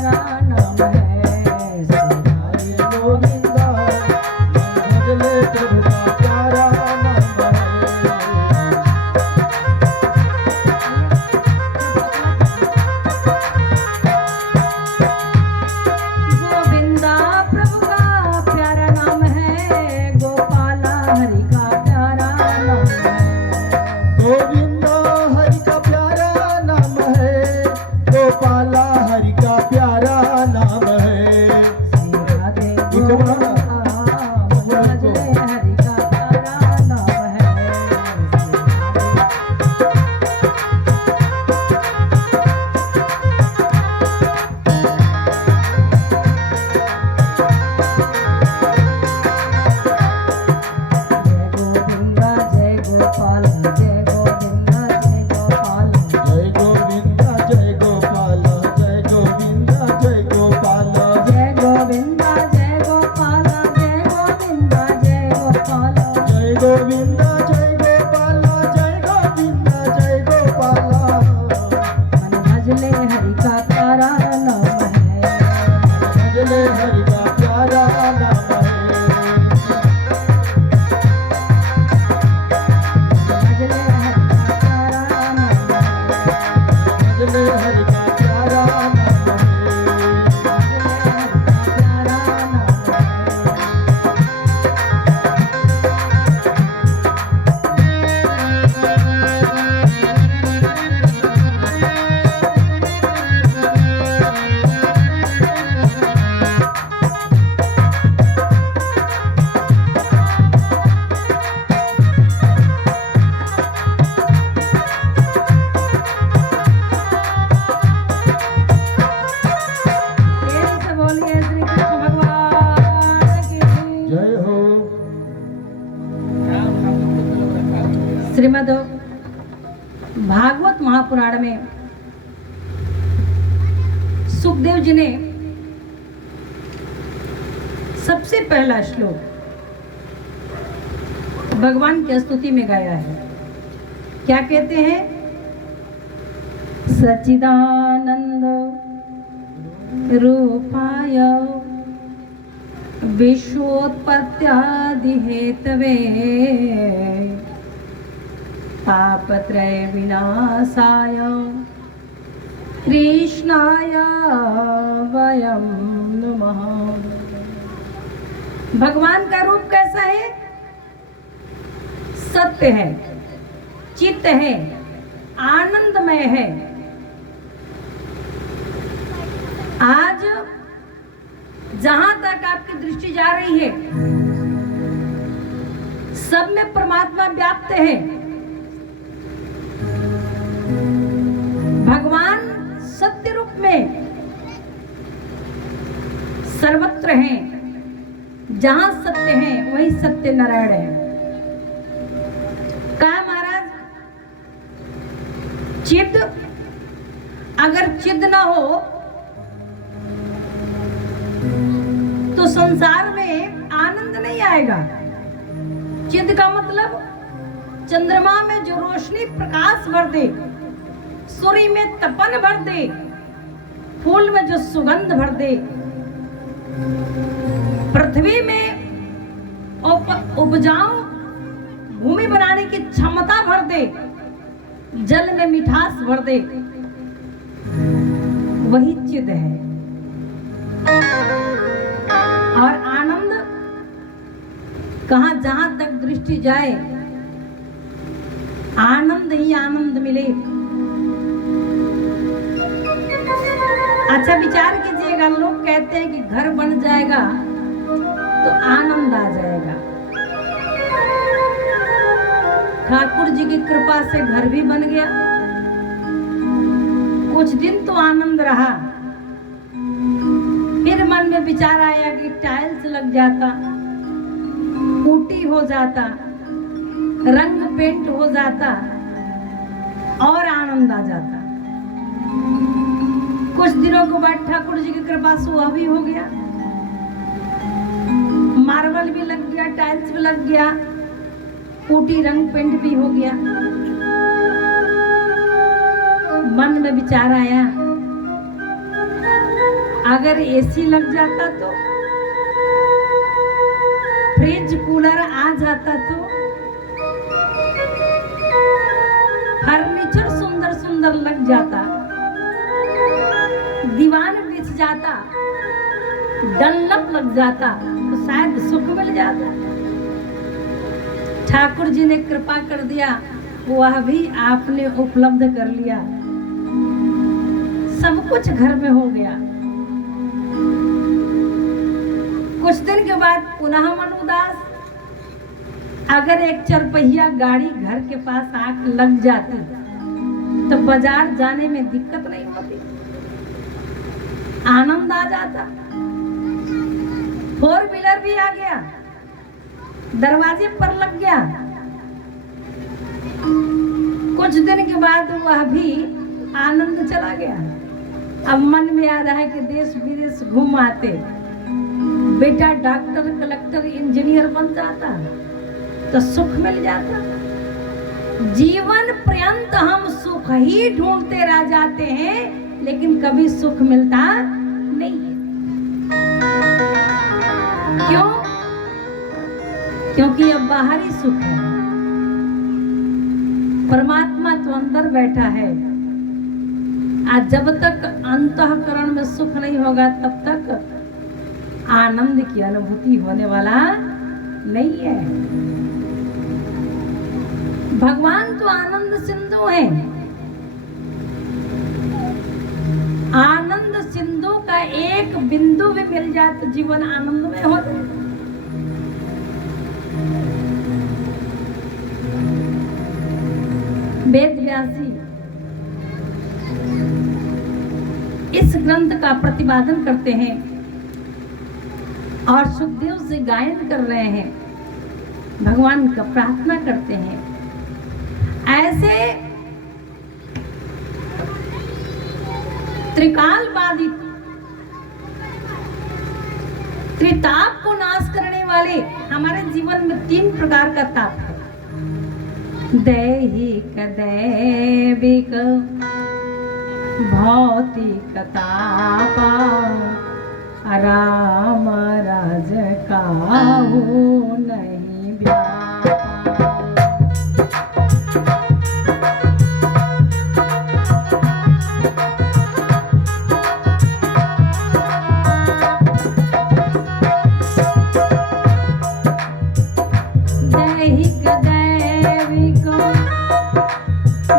प्यारा नाम है। हरे गोविंदा भजले प्रभु का प्यारा नाम है। गोविंदा प्रभु का प्यारा नाम है, गोपाला हरि का प्यारा नाम है। गोविंदा हरि का प्यारा नाम है, गोपाला हरि का प्यारा नाम है। श्री राधे गोविंदा भजले हरि का प्यारा नाम है। जय गोविंदा जय गोपाल जय गोविंदा जय गोपाल। जय गोविंदा जय गोपाल जय गोविंदा जय गोपाल। जय गोविंदा जय गोपाल जय गोविंदा जय गोपाल। जय गोविंदा जय गोपाल जय गोविंदा जय गोपाल। मन भजले हरि का प्यारा नाम है। भजले हरि का प्यारा नाम है। भजले हरि का प्यारा नाम है। भजले हरि का प्यारा नाम है। प्रेम से बोलिए श्री कृष्ण भगवान की जय हो। श्रीमद् भागवत महापुराण में सुखदेव जी ने सबसे पहला श्लोक भगवान की स्तुति में गाया है। क्या कहते हैं? सच्चिदानंद रूपाय विश्वोत्पत्त्यादि हेतवे तापत्रय विनाशाय कृष्णाय वयं नमः। भगवान का रूप कैसा है? सत्य है, चित्त है, आनंदमय है। आज जहां तक आपकी दृष्टि जा रही है, सब में परमात्मा व्याप्त है। भगवान सत्य रूप में सर्वत्र हैं। जहां सत्य है वही सत्य नारायण है। कहा महाराज, चिद अगर चिद ना हो तो संसार में आनंद नहीं आएगा। चिद का मतलब चंद्रमा में जो रोशनी प्रकाश भर दे, सूर्य में तपन भर दे, फूल में जो सुगंध भर दे, पृथ्वी में उपजाऊ भूमि बनाने की क्षमता भर दे, जल में मिठास भर दे, वही चिद है। और आनंद कहां, जहां तक दृष्टि जाए आनंद ही आनंद मिले। अच्छा विचार कीजिएगा, लोग कहते हैं कि घर बन जाएगा तो आनंद आ जाएगा। ठाकुर जी की कृपा से घर भी बन गया, कुछ दिन तो आनंद रहा, फिर मन में विचार आया कि टाइल्स लग जाता, पुट्टी हो जाता, रंग पेंट हो जाता और आनंद आ जाता। कुछ दिनों के बाद ठाकुर जी की कृपा से वह भी हो गया, मार्बल भी लग गया, टाइल्स भी लग गया, पुट्टी रंग पेंट भी हो गया। मन में विचार आया अगर एसी लग जाता तो, फ्रिज कूलर आ जाता तो, फर्नीचर सुंदर सुंदर लग जाता, दीवान बिछ जाता, डंलप लग जाता तो शायद सुख मिल जाता। ठाकुर जी ने कृपा कर दिया, वह भी आपने उपलब्ध कर लिया, सब कुछ घर में हो गया। कुछ दिन के बाद पुनः मन उदास। अगर एक चरपहिया गाड़ी घर के पास आकर लग जाती तो बाजार जाने में दिक्कत नहीं होती, आनंद आ जाता। 4 व्हीलर भी आ गया, दरवाजे पर लग गया। कुछ दिन के बाद वह भी आनंद चला गया। अब मन में आ रहा है कि देश विदेश घूम आते, बेटा डॉक्टर कलेक्टर इंजीनियर बन जाता तो सुख मिल जाता। जीवन पर्यंत हम सुख ही ढूंढते रह जाते हैं, लेकिन कभी सुख मिलता नहीं है। क्यों? क्योंकि अब बाहरी सुख है, परमात्मा तो अंदर बैठा है। आज जब तक अंतःकरण में सुख नहीं होगा तब तक आनंद की अनुभूति होने वाला नहीं है। भगवान तो आनंद सिंधु है। आनंद सिंधु का एक बिंदु भी मिल जाए तो जीवन आनंदमय हो जाए। वेद व्यासी इस ग्रंथ का प्रतिपादन करते हैं और सुखदेव से गायन कर रहे हैं, भगवान का प्रार्थना करते हैं। ऐसे त्रिकाल बाधित त्रिताप को नाश करने वाले हमारे जीवन में 3 प्रकार का ताप है। दैहिक, दैविक, भौतिक तापा, राम राज काहू नहीं व्यापा। दैहिक, दैविक,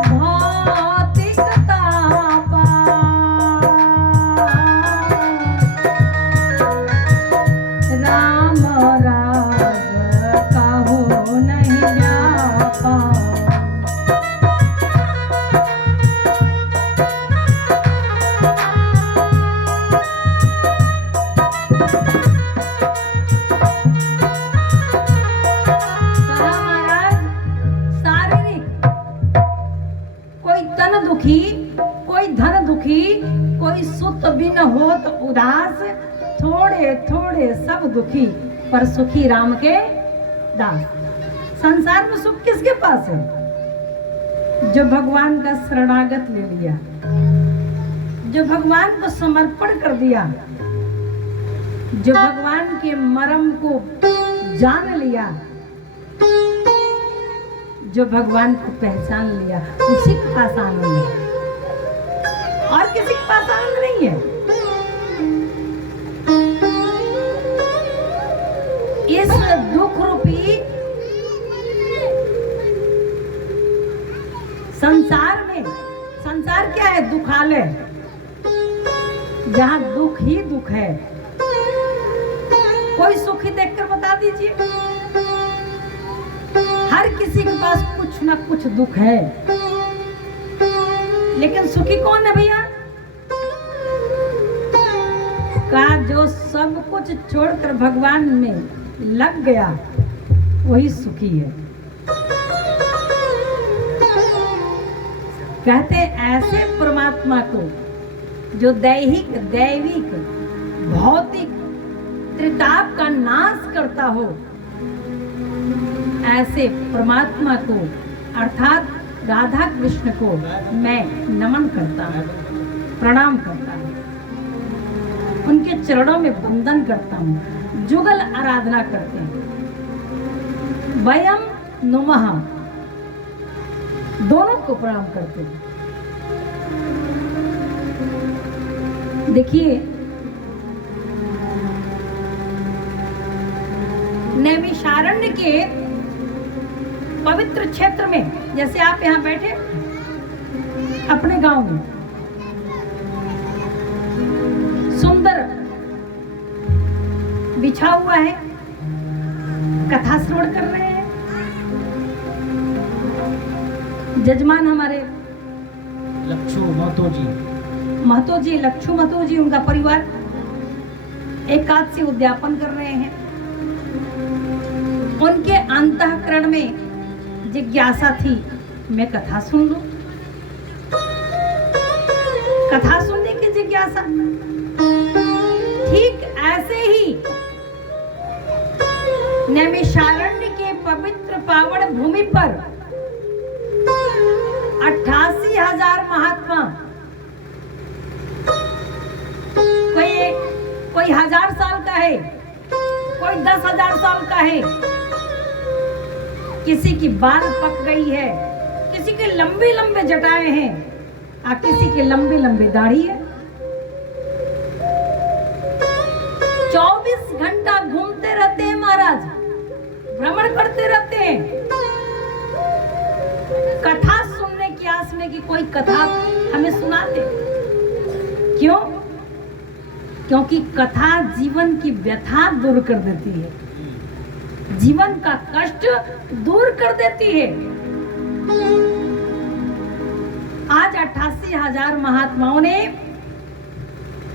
भौतिक तापा, राम राज काहू नहीं व्यापा। दुखी, कोई धन दुखी, कोई सुत बिन होत उदास, थोड़े थोड़े सब दुखी पर सुखी राम के दास। संसार में सुख किसके पास है? जो भगवान का शरणागत ले लिया, जो भगवान को समर्पण कर दिया, जो भगवान के मर्म को जान लिया, जो भगवान को पहचान लिया, उसी के पास आनंद है और किसी के पास आनंद नहीं है। इस दुख रूपी संसार में, संसार क्या है? दुखालय, जहां दुख ही दुख है। कोई सुखी देखकर बता दीजिए। हर किसी के पास कुछ ना कुछ दुख है, लेकिन सुखी कौन है भैया? का जो सब कुछ छोड़कर भगवान में लग गया, वही सुखी है। कहते ऐसे परमात्मा को जो दैहिक, दैविक, भौतिक त्रिताप का नाश करता हो, ऐसे परमात्मा को अर्थात राधा कृष्ण को मैं नमन करता हूँ, प्रणाम करता हूँ। उनके चरणों में वंदन करता हूँ, जुगल आराधना करते हैं। वयम नुमः, दोनों को प्रणाम करते हैं। देखिए, नैमिषारण्य के पवित्र क्षेत्र में, जैसे आप यहाँ बैठे अपने गांव में, सुंदर बिछा हुआ है, कथा श्रवण कर रहे हैं। जजमान हमारे लक्ष्मू महतो जी, लक्ष्मू महतो जी, उनका परिवार एकादशी उद्यापन कर रहे हैं। उनके अंतःकरण में जिज्ञासा थी, मैं कथा सुन लूं, कथा सुनने की जिज्ञासा। ठीक ऐसे ही नैमिषारण्य के पवित्र पावन भूमि पर 88,000 महात्मा, कोई 1000 साल का है, कोई 10,000 साल का है, किसी की बाल पक गई है, किसी के लंबे लंबे जटाएं हैं, और किसी के लंबे लंबे दाढ़ी है। 24 घंटा घूमते रहते हैं महाराज, भ्रमण करते रहते हैं, कथा सुनने की आस में कि कोई कथा हमें सुना दे। क्यों? क्योंकि कथा जीवन की व्यथा दूर कर देती है, जीवन का कष्ट दूर कर देती है। आज 88,000 महात्माओं ने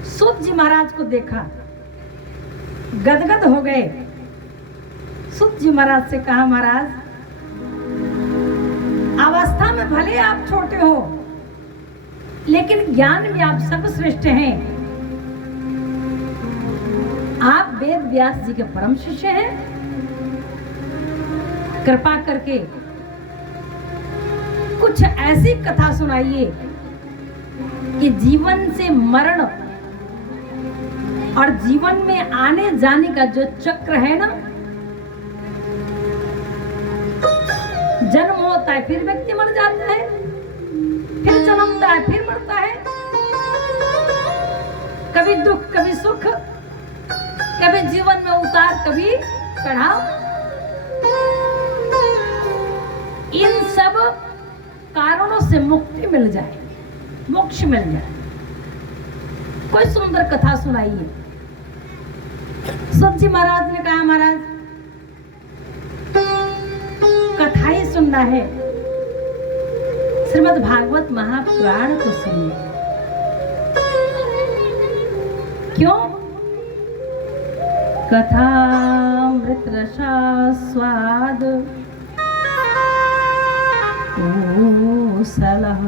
सूत जी महाराज को देखा, गदगद हो गए। सूत जी महाराज से कहा, महाराज अवस्था में भले आप छोटे हो, लेकिन ज्ञान में आप सर्वश्रेष्ठ हैं। आप वेद व्यास जी के परम शिष्य हैं। कृपा करके कुछ ऐसी कथा सुनाइए कि जीवन से मरण और जीवन में आने जाने का जो चक्र है ना, जन्म होता है, फिर व्यक्ति मर जाता है, फिर जन्मता है, फिर मरता है, कभी दुख, कभी सुख, कभी जीवन में उतार, कभी चढ़ाव। इन सब कारणों से मुक्ति मिल जाए, मोक्ष मिल जाए। कोई सुंदर कथा सुनाइए। सूत जी महाराज ने कहा, महाराज कथा ही सुनना है, श्रीमद् भागवत महापुराण को सुनिए। क्यों? कथामृत रसा स्वाद सलह।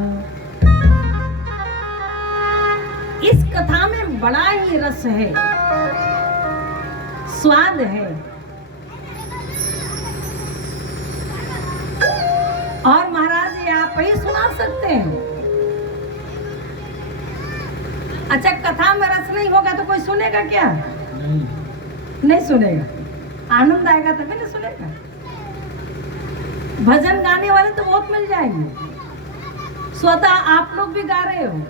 इस कथा में बड़ा ही रस है, स्वाद है, और महाराज ये आप ही सुना सकते हैं। अच्छा, कथा में रस नहीं होगा तो कोई सुनेगा क्या? नहीं सुनेगा। आनंद आएगा तभी नहीं सुनेगा। भजन गाने वाले तो बहुत मिल जाएंगे, स्वतः आप लोग भी गा रहे हो,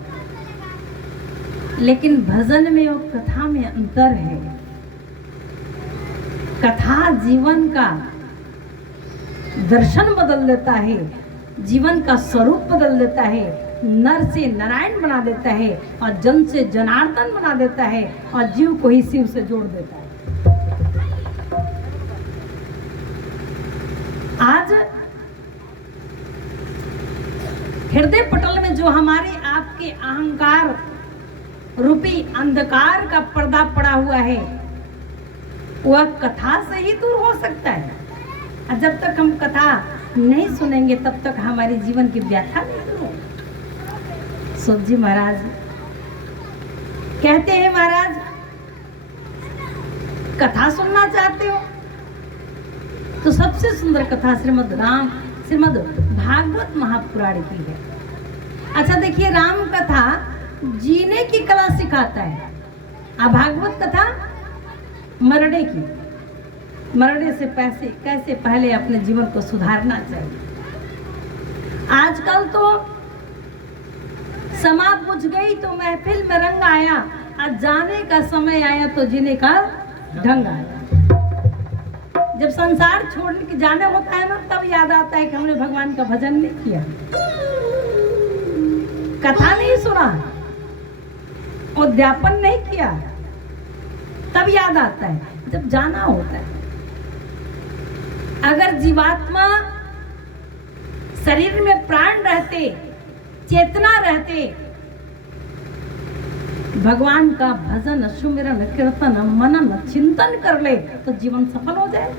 लेकिन भजन में और कथा में अंतर है। कथा जीवन का दर्शन बदल देता है, जीवन का स्वरूप बदल देता है, नर से नारायण बना देता है, और जन से जनार्दन बना देता है, और जीव को ही शिव से जोड़ देता है। आज हृदय पटल में जो हमारे आपके अहंकार रूपी अंधकार का पर्दा पड़ा हुआ है, वह कथा से ही दूर हो सकता है। और जब तक हम कथा नहीं सुनेंगे तब तक हमारे जीवन की व्याख्या नहीं होगी। सूत जी महाराज कहते हैं, महाराज कथा सुनना चाहते हो तो सबसे सुंदर कथा श्रीमद् भागवत महापुराण की है। अच्छा देखिए, राम कथा जीने की कला सिखाता है, अब भागवत कथा मरने की, मरने से कैसे पहले अपने जीवन को सुधारना चाहिए। आजकल तो समा बुझ गई तो महफिल में रंग आया, आज जाने का समय आया तो जीने का ढंग आया। जब संसार छोड़ के जाने होता है ना, तब याद आता है कि हमने भगवान का भजन नहीं किया, कथा नहीं सुना, उद्यापन नहीं किया, तब याद आता है जब जाना होता है। अगर जीवात्मा शरीर में प्राण रहते, चेतना रहते, भगवान का भजन सुमिरन कीर्तन मनन चिंतन कर ले तो जीवन सफल हो जाए।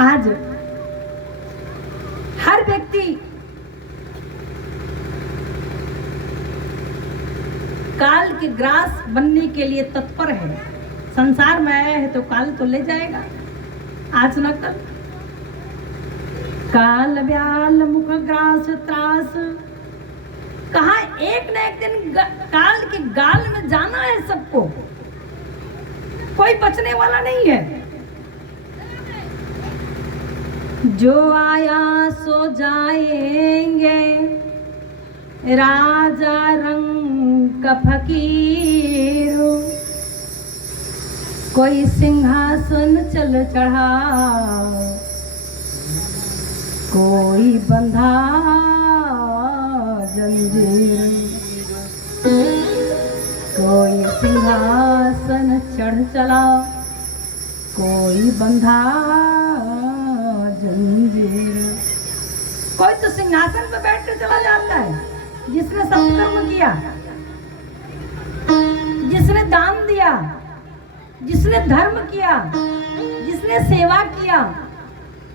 आज हर व्यक्ति काल के ग्रास बनने के लिए तत्पर है। संसार में आया है तो काल तो ले जाएगा, आज न कल। काल व्याल मुख ग्रास त्रास, कहा एक न एक दिन काल के गाल में जाना है सबको, कोई बचने वाला नहीं है। जो आया सो जाएंगे, राजा रंग का फकीर, कोई सिंहासन चल चढ़ा, कोई बंधा जंजीर, कोई सिंहासन चढ़ चला, कोई बंधा जंजीर। कोई तो सिंहासन पर बैठ कर चला जाता है, जिसने सत्कर्म किया, जिसने दान दिया, जिसने धर्म किया, जिसने सेवा किया,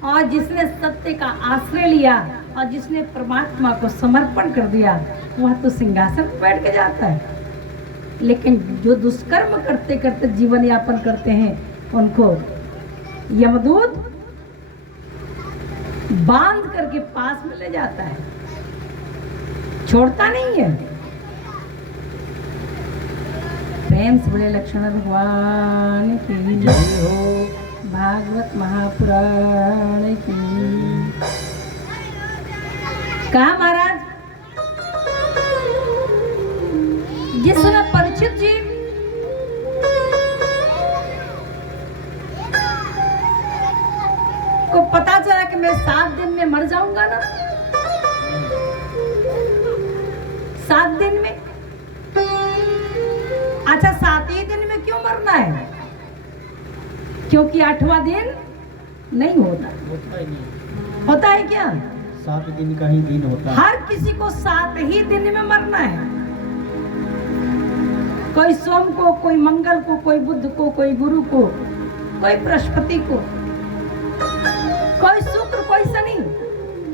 और जिसने सत्य का आश्रय लिया, और जिसने परमात्मा को समर्पण कर दिया, वह तो सिंहासन पर बैठ के जाता है। लेकिन जो दुष्कर्म करते करते जीवन यापन करते हैं, उनको यमदूत बांध करके पास में ले जाता है, छोड़ता नहीं है। प्रेम से बोले लक्ष्मण भगवान की जय हो, भागवत महापुराण की। कहा महाराज, जिस समय परीक्षित जी को पता चला कि मैं 7 दिन में मर जाऊंगा ना, 7 दिन में, अच्छा 7 ही दिन में क्यों मरना है? क्योंकि 8वां दिन नहीं होता। होता है क्या? 7 दिन का ही दिन होता है। हर किसी को 7 ही दिन में मरना है। कोई सोम को, कोई मंगल को, कोई बुध को, कोई गुरु को, कोई बृहस्पति को, कोई शुक्र, कोई शनि,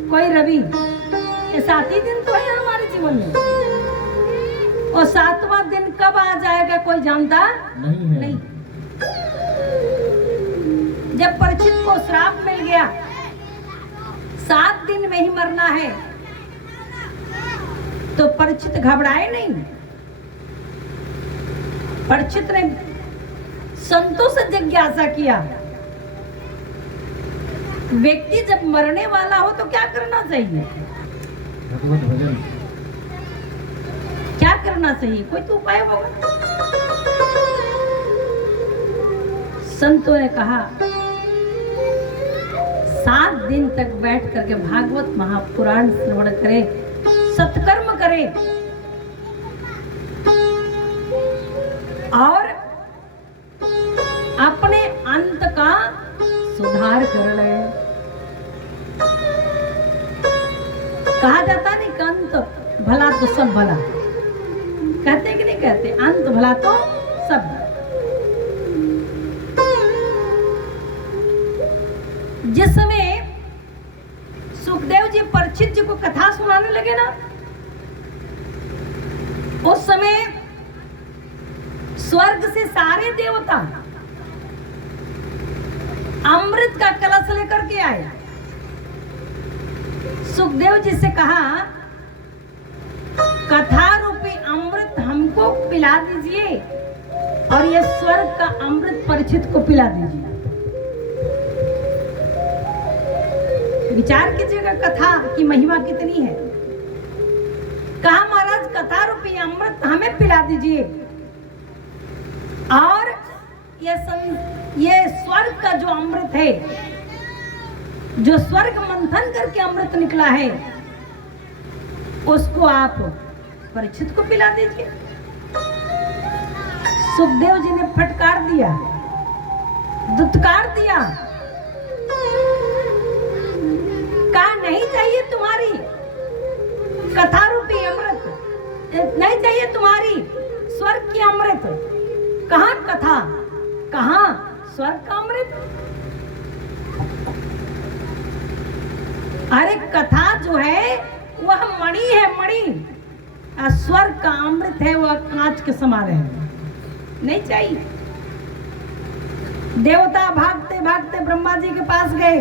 कोई रवि। ये 7 ही दिन तो है हमारे जीवन में, और 7वां दिन कब आ जाएगा कोई जानता नहीं है। नहीं। जब परीक्षित को श्राप मिल गया 7 दिन में ही मरना है, तो परीक्षित घबराए नहीं। परीक्षित ने संतों से जिज्ञासा किया, व्यक्ति जब मरने वाला हो तो क्या करना चाहिए? भगवत भजन। क्या करना चाहिए? कोई तो उपाय होगा। संतों ने कहा 7 दिन तक बैठ करके भागवत महापुराण श्रवण करे, सत्कर्म करे, और अपने अंत का सुधार कर ले। कहा जाता नहीं कि अंत भला तो सब भला, कहते कि नहीं कहते? अंत भला तो सब भला। जिस समय सुखदेव जी परीक्षित जी को कथा सुनाने लगे ना, उस समय स्वर्ग से सारे देवता अमृत का कलश लेकर के आए। सुखदेव जी से कहा, कथा रूपी अमृत हमको को पिला दीजिए और ये स्वर्ग का अमृत परीक्षित को पिला दीजिए। विचार कीजिएगा कथा की महिमा कितनी है। कहा महाराज कथा रूपी अमृत हमें पिला दीजिए और ये स्वर्ग का जो अमृत है, जो स्वर्ग मंथन करके अमृत निकला है, उसको आप परीक्षित को पिला दीजिए। सुखदेव जी ने फटकार दिया, दुत्कार दिया, कहा नहीं चाहिए तुम्हारी कथा रूपी अमृत, नहीं चाहिए तुम्हारी स्वर्ग की अमृत। कहाँ कथा, कहाँ स्वर्ग का अमृत? अरे कथा जो है वह मणि है, मणि। स्वर्ग का अमृत है वह कांच के समान है, नहीं चाहिए। देवता भागते भागते ब्रह्मा जी के पास गए।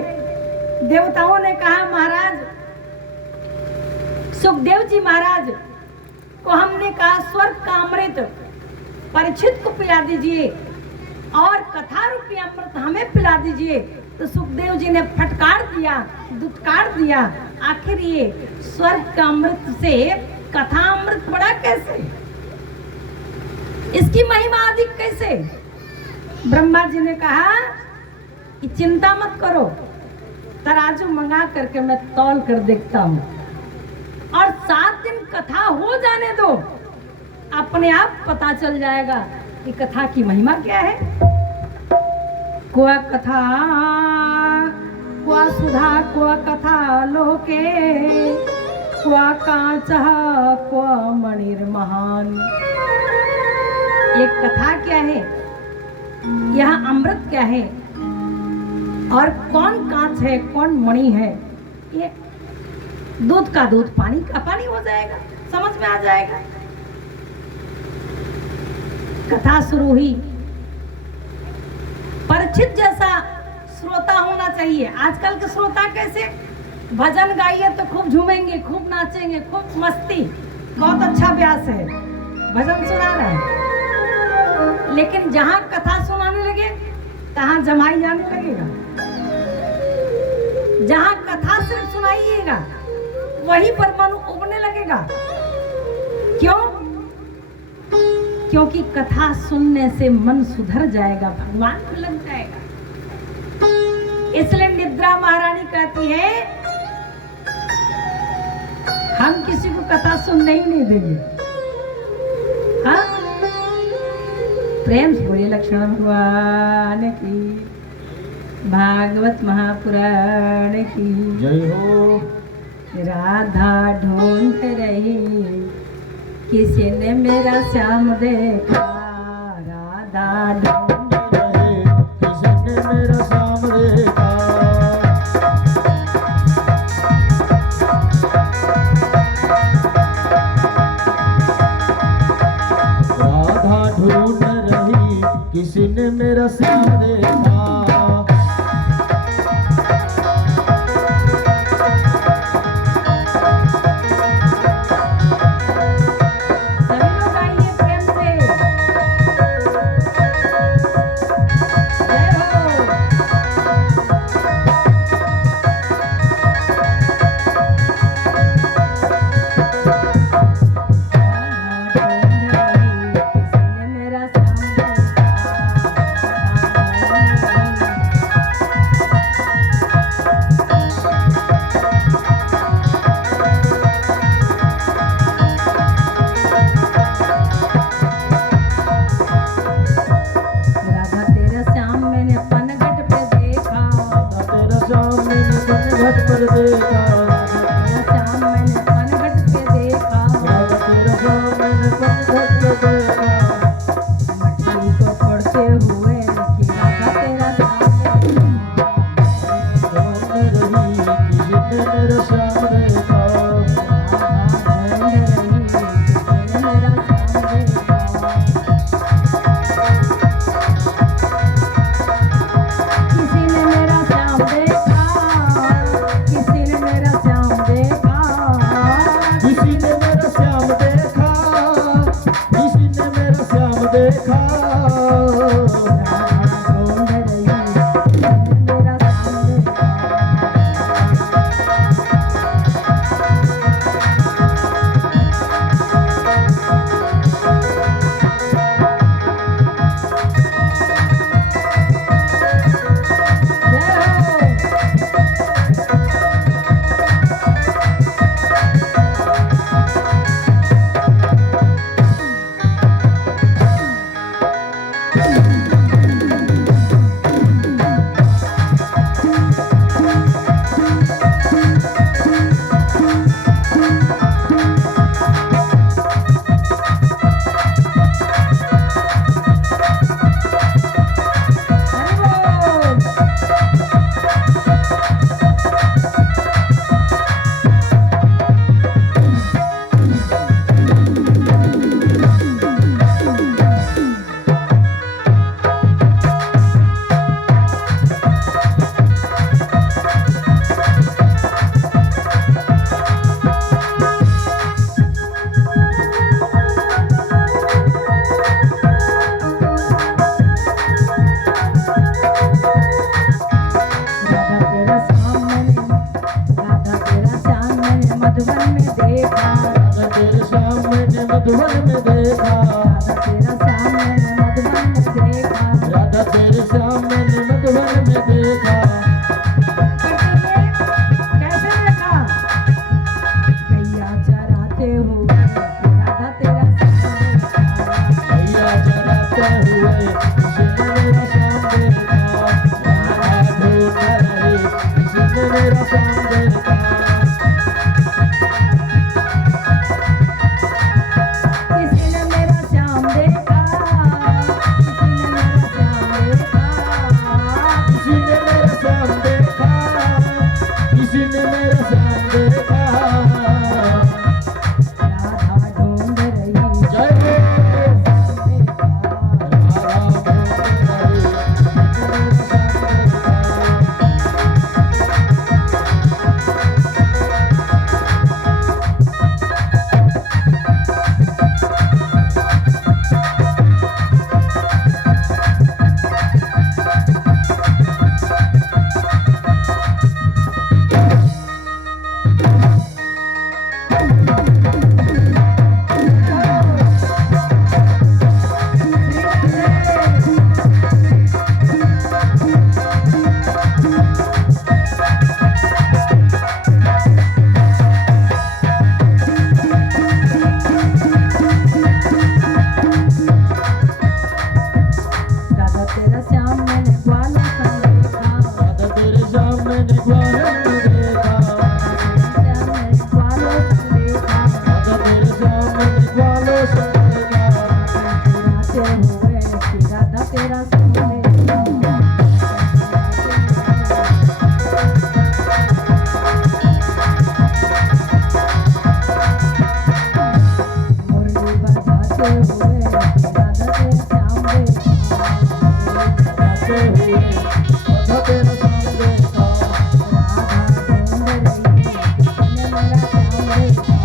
देवताओं ने कहा महाराज, सुखदेव जी महाराज को हमने कहा स्वर्ग का अमृत परीक्षित को पिला दीजिए और कथा रूपी अमृत हमें पिला दीजिए। तो सुखदेव जी ने फटकार दिया, दुत्कार दिया, आखिर ये स्वर्ग का अमृत से कथा अमृत बड़ा कैसे, इसकी महिमा अधिक कैसे? ब्रह्मा जी ने कहा कि चिंता मत करो, तराजू मंगा करके मैं तौल कर देखता हूं और 7 दिन कथा हो जाने दो, अपने आप पता चल जाएगा कि कथा की महिमा क्या है। क्वा कथा क्वा सुधा क्वा कथा लोके क्वा कांचः क्वा मणिर्महान। ये कथा क्या है, यह अमृत क्या है और कौन कांच है, कौन मणि है? ये दूध का दूध, पानी का पानी हो जाएगा, समझ में आ जाएगा। कथा शुरू हुई। परीक्षित जैसा श्रोता होना चाहिए। आजकल के श्रोता कैसे, भजन गाइए तो खूब झूमेंगे, खूब नाचेंगे, खूब मस्ती, बहुत अच्छा व्यास है, भजन सुना रहा है। लेकिन जहां कथा सुनाने लगे तहां जमाई जाने लगेगा। जहां कथा सिर्फ सुनाइएगा वहीं पर मन उबने लगेगा। क्यों? क्योंकि कथा सुनने से मन सुधर जाएगा, भगवान में लग जाएगा। इसलिए निद्रा महारानी कहती है हम किसी को कथा सुनने ही नहीं देंगे। हाँ, प्रेम से बोलिए लक्ष्मण भगवान की, भागवत महापुराण की जय हो। राधा ढूंढ रही किसी ने मेरा श्याम देखा, राधा ढूंढ रहे किसी ने मेरा श्याम देखा। राधा ढूंढ रही किसी ने मेरा श्याम देखा। देखा। ढूंढ रही मेरा सामने मधुबन में देखा। राधा तेरे श्याम मैंने मधुबन में देखा। तेरा श्याम मैंने मधुबन में देखा। राधा तेरे श्याम मैंने मधुबन में देखा। कैसे देखा? गैया चराते हुए राधा तेरा श्याम देखा। गैया चराते हुए किसी ने मेरा श्याम देखा। राधा ढूंढ रही किसी ने मेरा श्याम देखा। किसी ने मेरा श्याम देखा। किसी ने मेरा श्याम देखा। किसी ने मेरा श्याम देखा। राधा ढूंढ रही जय हो। राधा तेरा श्याम मैंने ग्वालों संग देखा। राधा तेरे श्याम मैंने ग्वालों में देखा। श्याम मैंने ग्वालों संग देखा। राधा तेरे श्याम मैंने ग्वालों से देखा। चुराते हुए राधा तेरा संग देखा। मुरली बजाते हुए राधा तेरा श्याम देखा। जाते हुए राधा तेरा श्याम देखा। राधा ढूंढ रही किसी ने मेरा श्याम देखा।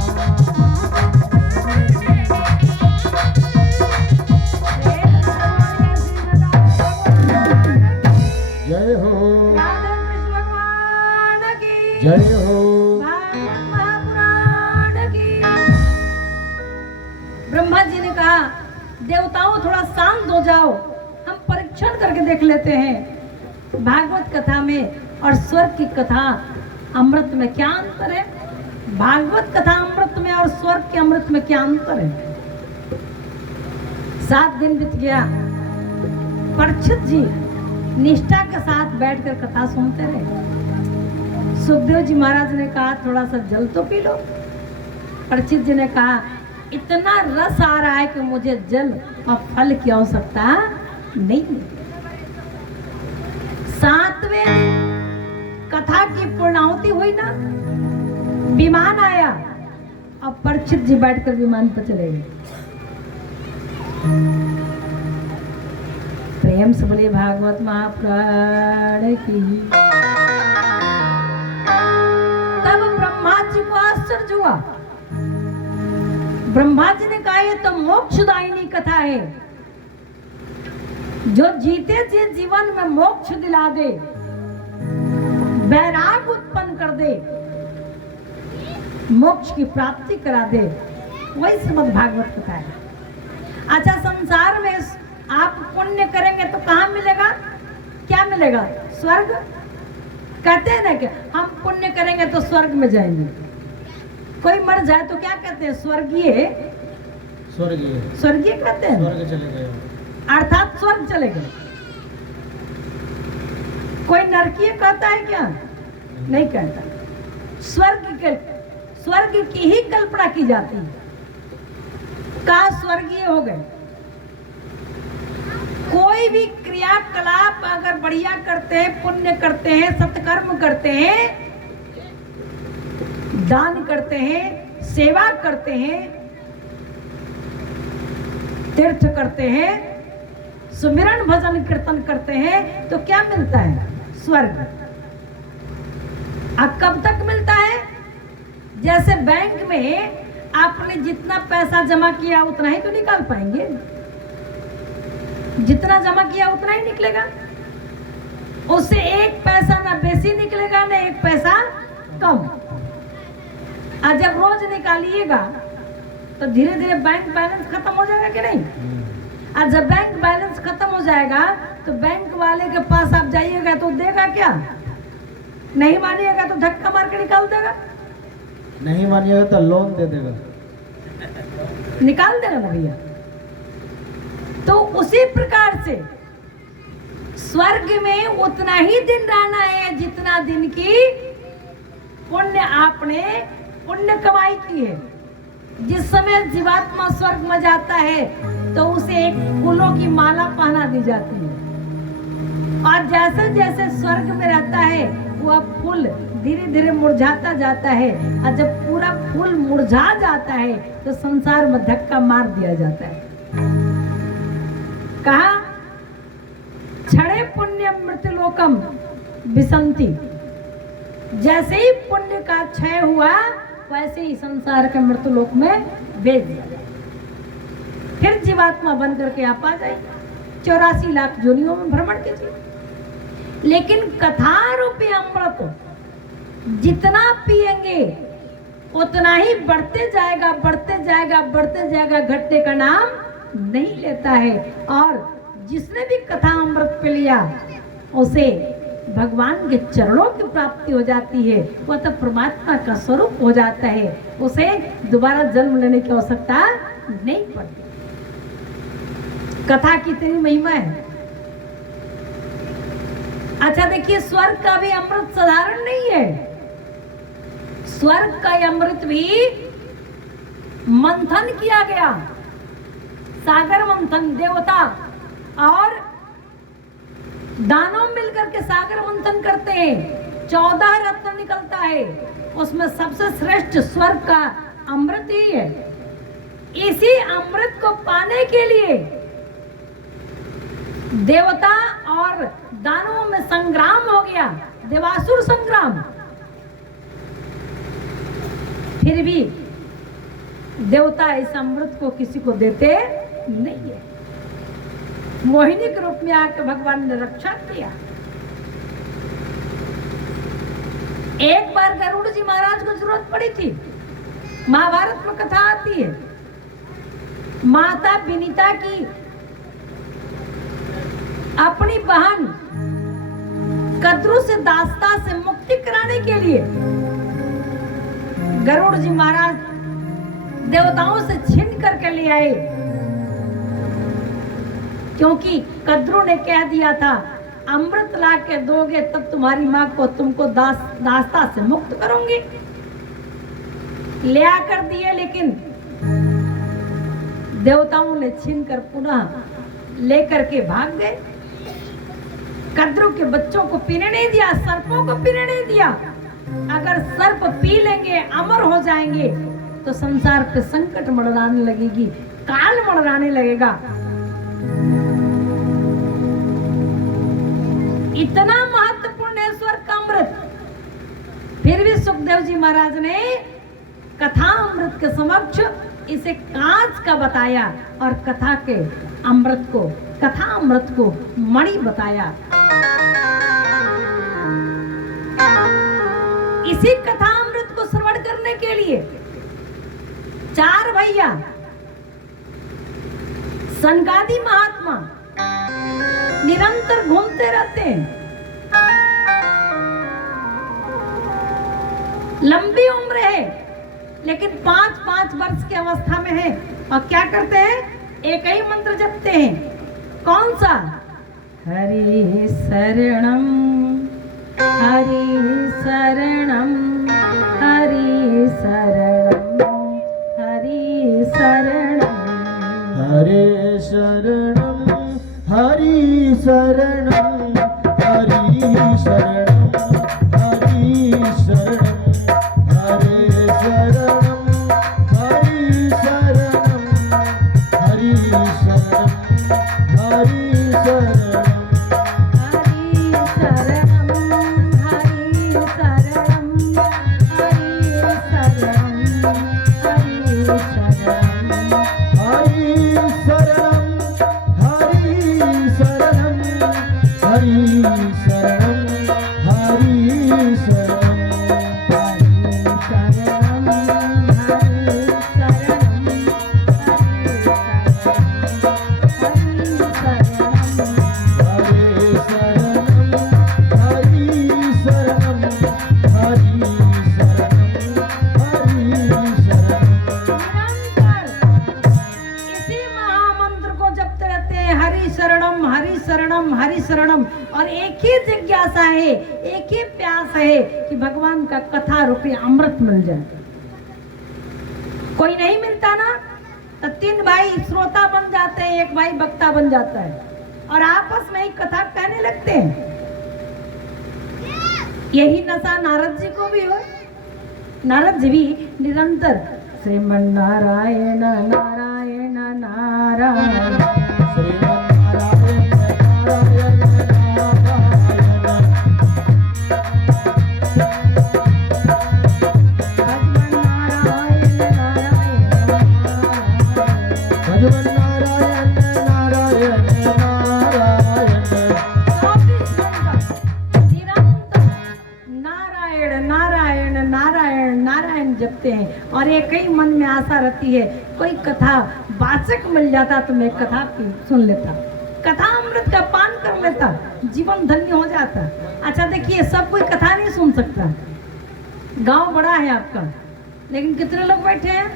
जय हो। राधा कृष्ण भगवान की जय हो। भागवत महापुराण की। ब्रह्मा जी ने कहा, देवताओं थोड़ा शांत हो जाओ, हम परीक्षण करके देख लेते हैं भागवत कथा में और स्वर्ग की कथा अमृत में क्या अंतर है। भागवत कथा अमृत में और स्वर्ग के अमृत में क्या अंतर है। 7 दिन बीत गया। परीक्षित जी निष्ठा के साथ बैठकर कथा सुनते रहे। सुखदेव जी महाराज ने कहा, थोड़ा सा जल तो पी लो। परीक्षित जी ने कहा, इतना रस आ रहा है कि मुझे जल और फल की आवश्यकता नहीं है। 7वें दिन कथा की पूर्णाहुति हुई ना, विमान आया और परीक्षित जी बैठकर विमान पर चले गए। प्रेम से बोले भागवत महापुराण की। तब ब्रह्मा जी को आश्चर्य हुआ। ब्रह्मा जी ने कहा, ये तो मोक्षदायिनी कथा है, जो जीते जी जीवन में मोक्ष दिला दे, वैराग उत्पन्न कर दे, मोक्ष की प्राप्ति करा दे, वही श्रीमद् भागवत कथा है। अच्छा, संसार में आप पुण्य करेंगे तो कहाँ मिलेगा? क्या मिलेगा? स्वर्ग। कहते हैं ना कि हम पुण्य करेंगे तो स्वर्ग में जाएंगे। कोई मर जाए तो क्या कहते हैं? स्वर्गीय स्वर्गीय कहते हैं, स्वर्ग चले गए, अर्थात स्वर्ग चले गए। कोई नरकीय कहता है क्या? नहीं कहता। स्वर्ग की ही कल्पना की जाती है। कहा स्वर्गीय हो गए। कोई भी क्रियाकलाप अगर बढ़िया करते हैं, पुण्य करते हैं, सत्कर्म करते हैं, दान करते हैं, सेवा करते हैं, तीर्थ करते हैं, सुमिरन भजन कीर्तन करते हैं, तो क्या मिलता है? स्वर्ग। अब कब तक मिलता है? जैसे बैंक में आपने जितना पैसा जमा किया उतना ही तो निकाल पाएंगे। जितना जमा किया उतना ही निकलेगा, उससे एक पैसा ना बेसी निकलेगा ना एक पैसा कम। और जब रोज निकालिएगा तो धीरे धीरे बैंक बैलेंस खत्म हो जाएगा कि नहीं? और जब बैंक बैलेंस खत्म हो जाएगा तो बैंक वाले के पास आप जाइएगा तो देगा क्या? नहीं मानिएगा तो धक्का मार के निकाल देगा। नहीं मानिएगा तो लोन दे देगा, निकाल देगा ना भैया। तो उसी प्रकार से स्वर्ग में उतना ही दिन रहना है जितना दिन की पुण्य आपने पुण्य कमाई की है। जिस समय जीवात्मा स्वर्ग में जाता है तो उसे एक फूलों की माला पहना दी जाती है, और जैसे जैसे स्वर्ग में रहता है वह फूल धीरे धीरे मुरझाता जाता है, और जब पूरा फूल मुरझा जाता है तो संसार में धक्का मार दिया जाता है। कहा क्षणे पुण्यम मृत्युलोकम विसंति। जैसे ही पुण्य का क्षय हुआ वैसे ही संसार के मृत्युलोक में भेज दिया जाए, फिर जीवात्मा बन करके आप आ जाए, 84 लाख योनियों में भ्रमण कीजिए। लेकिन कथा रूपी अमृत जितना पिएंगे उतना ही बढ़ते जाएगा, बढ़ते जाएगा, बढ़ते जाएगा, घटने का नाम नहीं लेता है। और जिसने भी कथा अमृत पे लिया उसे भगवान के चरणों की प्राप्ति हो जाती है, वह तो परमात्मा का स्वरूप हो जाता है, उसे दोबारा जन्म लेने की आवश्यकता नहीं पड़ती। कथा की इतनी महिमा है। अच्छा देखिए, स्वर्ग का भी अमृत साधारण नहीं है। स्वर्ग का अमृत भी मंथन किया गया, सागर मंथन, देवता और दानव मिलकर के सागर मंथन करते हैं, 14 रत्न निकलता है, उसमें सबसे श्रेष्ठ स्वर्ग का अमृत ही है। इसी अमृत को पाने के लिए देवता और दानवों में संग्राम हो गया, देवासुर संग्राम। फिर भी देवता इस अमृत को किसी को देते नहीं है। मोहिनी के रूप में आकर भगवान ने रक्षा किया। एक बार गरुड़ जी महाराज को जरूरत पड़ी थी, महाभारत में कथा आती है, माता विनीता की अपनी बहन कद्रू से दास्ता से मुक्ति कराने के लिए गरुड़ जी महाराज देवताओं से छीन करके ले आए, क्योंकि कद्रू ने कह दिया था अमृत ला के दोगे तब तुम्हारी माँ को तुमको दास्ता से मुक्त करूंगी। ले आकर दिए, लेकिन देवताओं ने छीन कर पुनः लेकर के भाग गए। कद्रू के बच्चों को पीने नहीं दिया, सर्पों को पीने नहीं दिया। अगर सर्प पी लेंगे, अमर हो जाएंगे, तो संसार पे संकट मंडराने लगेगी, काल मंडराने लगेगा। इतना महत्वपूर्ण है स्वर्ग का अमृत। फिर भी सुखदेव जी महाराज ने कथा अमृत के समक्ष इसे कांच का बताया और कथा के अमृत को कथा अमृत को मणि बताया। इसी कथा अमृत को श्रवण करने के लिए 4 भैया सनकादि महात्मा निरंतर घूमते रहते हैं। लंबी उम्र है लेकिन 5-5 वर्ष की अवस्था में है और क्या करते हैं? एक ही मंत्र जपते हैं। कौन सा? हरि शरणम हरि शरणम हरि शरणम हरि शरणम हरे शरणम हरि शरणम हरि शरणम हरि शरणम हरे शरणम हरि शरणम हरि शरणम हरि शरणम हरि शरणम। और एक ही जिज्ञासा है, एक ही प्यास है कि भगवान का कथा रूपी अमृत मिल जाए। कोई नहीं मिलता ना तो 3 भाई श्रोता बन जाते हैं, 1 भाई वक्ता बन जाता है और आपस में ही कथा कहने लगते हैं। यही नशा नारद जी को भी हो। नारद जी भी निरंतर श्रीमन नारायण नारायण नारायण जपते हैं और एक ही मन में आशा रहती है कोई कथा वाचक मिल जाता तो मैं कथा सुन लेता, कथा अमृत का पान कर लेता, जीवन धन्य हो जाता। अच्छा देखिए, सब कोई कथा नहीं सुन सकता। गांव बड़ा है आपका, लेकिन कितने लोग बैठे हैं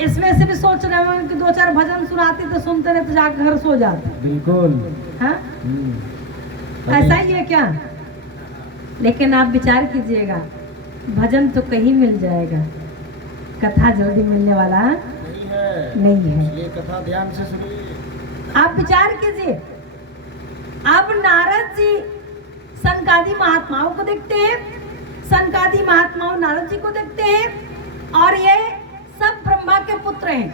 इसमें से भी सोच रहे हैं कि 2-4 भजन सुनाते तो सुनते नहीं तो जाकर घर सो जाते। बिल्कुल हाँ, ऐसा ही है क्या? लेकिन आप विचार कीजिएगा, भजन तो कहीं मिल जाएगा, कथा जल्दी मिलने वाला नहीं है। इसलिए कथा ध्यान से सुनिए। आप विचार कीजिए, अब नारद जी सनकादि महात्माओं को देखते हैं, सनकादि महात्माओं नारद जी को देखते हैं और ये सब ब्रह्मा के पुत्र हैं।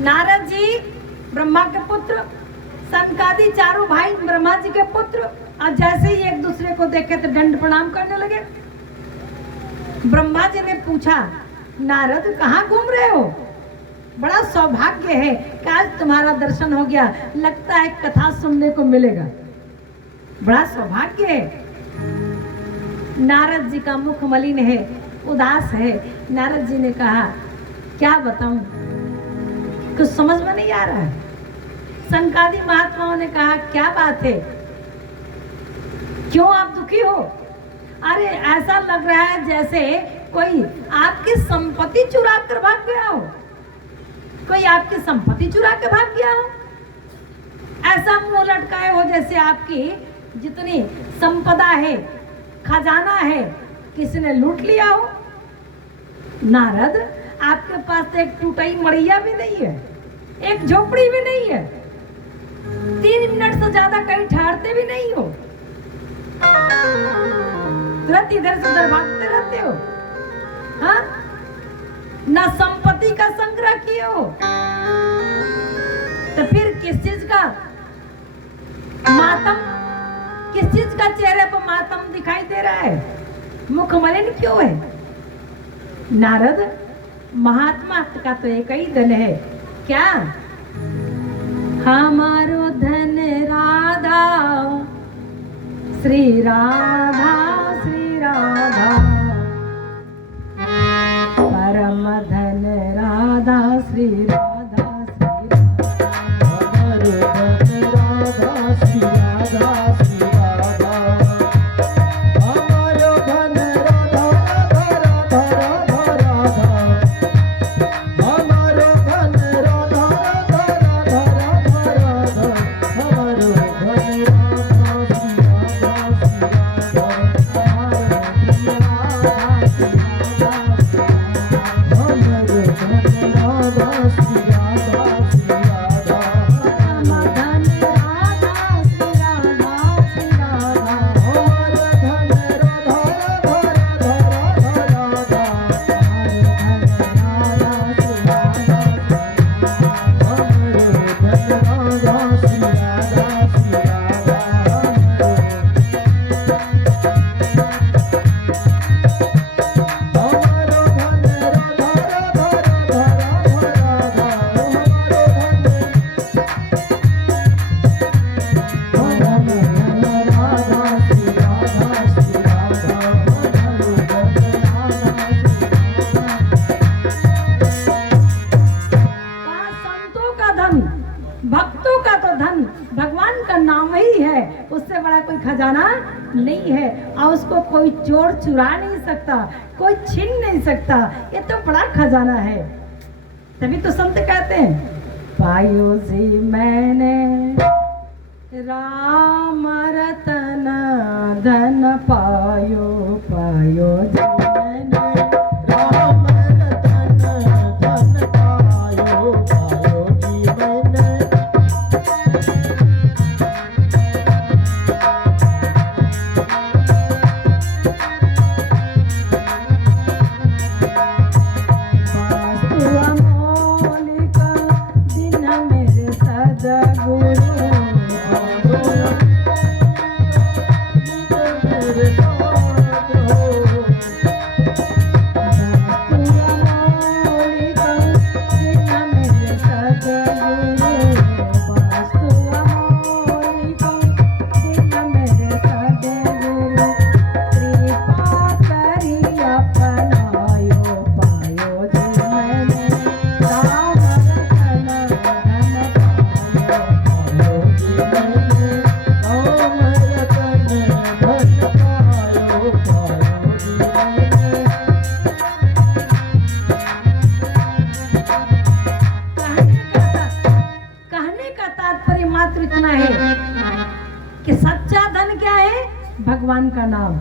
नारद जी ब्रह्मा के पुत्र, सनकादि चारों भाई ब्रह्मा जी के पुत्र। और जैसे ही एक दूसरे को देखे तो दंड प्रणाम करने लगे। ब्रह्मा जी ने पूछा, नारद कहाँ घूम रहे हो? बड़ा सौभाग्य है कि आज तुम्हारा दर्शन हो गया, लगता है कथा सुनने को मिलेगा, बड़ा सौभाग्य है। नारद जी का मुख मलिन है, उदास है। नारद जी ने कहा, क्या बताऊं, कुछ समझ में नहीं आ रहा है। सनकादि महात्माओं ने कहा, क्या बात है, क्यों आप दुखी हो? अरे ऐसा लग रहा है जैसे कोई आपकी संपत्ति चुरा कर भाग गया हो, कोई आपकी संपत्ति चुरा के भाग गया हो। ऐसा मुंह लटकाए हो जैसे आपकी जितनी संपदा है, खजाना है, किसी ने लूट लिया हो। नारद, आपके पास तो एक टूटी मड़िया भी नहीं है, एक झोपड़ी भी नहीं है, 3 मिनट से ज्यादा कहीं ठहरते भी नहीं हो, तुरंत इधर से उधर भागते रहते हो। हाँ, ना संपत्ति का संग्रह किए हो, तो फिर किस चीज का मातम, किस चीज का चेहरे पर मातम दिखाई दे रहा है? मुख मलिन क्यों है? नारद, महात्मा का तो एक ही धन है, क्या? हमारो श्री राधा परम धन राधा श्री राधा अमर धन राधा श्री राधा श्री राधा अमर धन राधा राधा राधा राधा अमर धन राधा राधा राधा राधा अमर धन राधा श्री राधा श्री राधा अमर धन राधा श्री राधा श्री राधा परम धन राधा श्री राधा श्री राधा अमर धन राधा राधा राधा राधा अमर धन राधा श्री राधा श्री राधा अमर धन राधा राधा राधा राधा अमर धन राधा श्री राधा श्री राधा अमर धन राधा संतों का धन, भक्तों का तो धन भगवान का नाम ही है, उससे बड़ा कोई खजाना नहीं है और उसको कोई चोर चुरा नहीं सकता, कोई छीन नहीं सकता। ये तो बड़ा खजाना है। तभी तो संत कहते हैं पायो जी मैंने राम रतन धन पायो पायो जी मैंने राम रतन धन पायो पायो जी मैंने वास्तु अमोलिक दिन मेरे सदगुरु मेरे साथ हो पायो जी मैंने राम रतन धन पायो पायो जी मैंने कहने का तात्पर्य मात्र इतना है कि सच्चा धन क्या है? भगवान का नाम।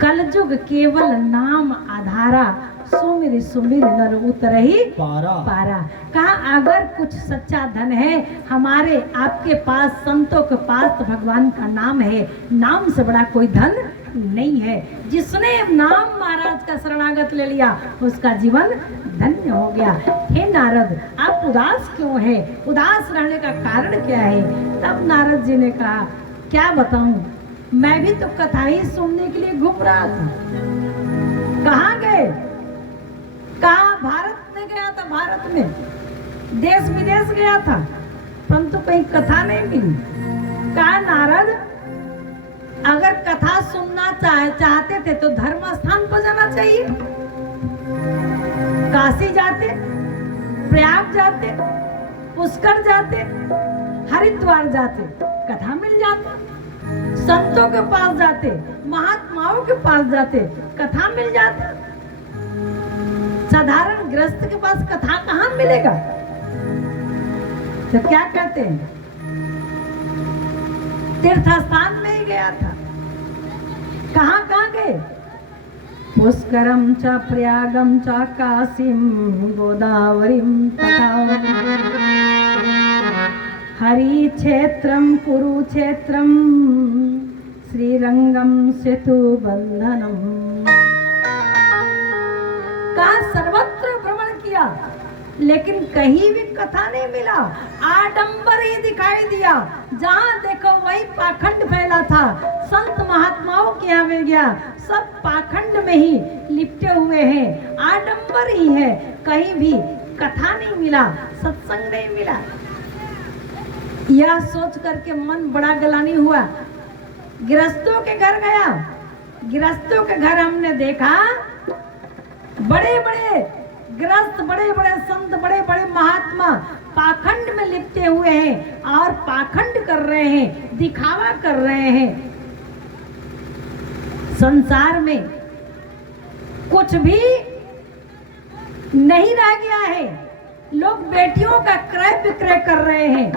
कलयुग केवल नाम आधारा, सुमिर सुमिर नर उतरहि पारा। कहा अगर कुछ सच्चा धन है हमारे आपके पास, संतों के पास, तो भगवान का नाम है। नाम से बड़ा कोई धन नहीं है। जिसने नाम महाराज का शरणागत ले लिया उसका जीवन धन्य हो गया। हे नारद, आप उदास क्यों है? उदास रहने का कारण क्या है? तब नारद जी ने कहा क्या बताऊं, मैं भी तो कथा ही सुनने के लिए घूम रहा था। कहाँ गए? कहा भारत में गया था, भारत में देश विदेश गया था, परंतु कहीं कथा नहीं मिली। कहा नारद, अगर कथा सुनना चाहते थे तो धर्म स्थान पर जाना चाहिए। काशी जाते, प्रयाग जाते, पुष्कर जाते, हरिद्वार जाते, कथा मिल जाता। संतों के पास जाते, महात्माओं के पास जाते, कथा मिल जाता। साधारण गृहस्थ के पास कथा कहाँ मिलेगा? तो क्या कहते हैं, तीर्थ स्थान में ही गया था। कहाँ कहाँ गए? पुष्करम च प्रयागम च काशीम गोदावरीम तथा हरि क्षेत्रम कुरुक्षेत्रम श्रीरंगम सेतु बंधनम। कहा सर्वत्र भ्रमण किया लेकिन कहीं भी कथा नहीं मिला। आडंबर ही दिखाई दिया, जहाँ देखो वही पाखंड फैला था। संत महात्माओं के यहाँ में गया, सब पाखंड में ही लिपटे हुए हैं, आडंबर ही है। कहीं भी कथा नहीं मिला, सत्संग नहीं मिला। यह सोच करके मन बड़ा गलानी हुआ गृहस्थों के घर गया। गृहस्थों के घर हमने देखा बड़े बड़े गृहस्थ, बड़े बड़े संत, बड़े बड़े महात्मा पाखंड में लिपटे हुए हैं और पाखंड कर रहे हैं, दिखावा कर रहे हैं। संसार में कुछ भी नहीं रह गया है। लोग बेटियों का क्रय विक्रय कर रहे हैं।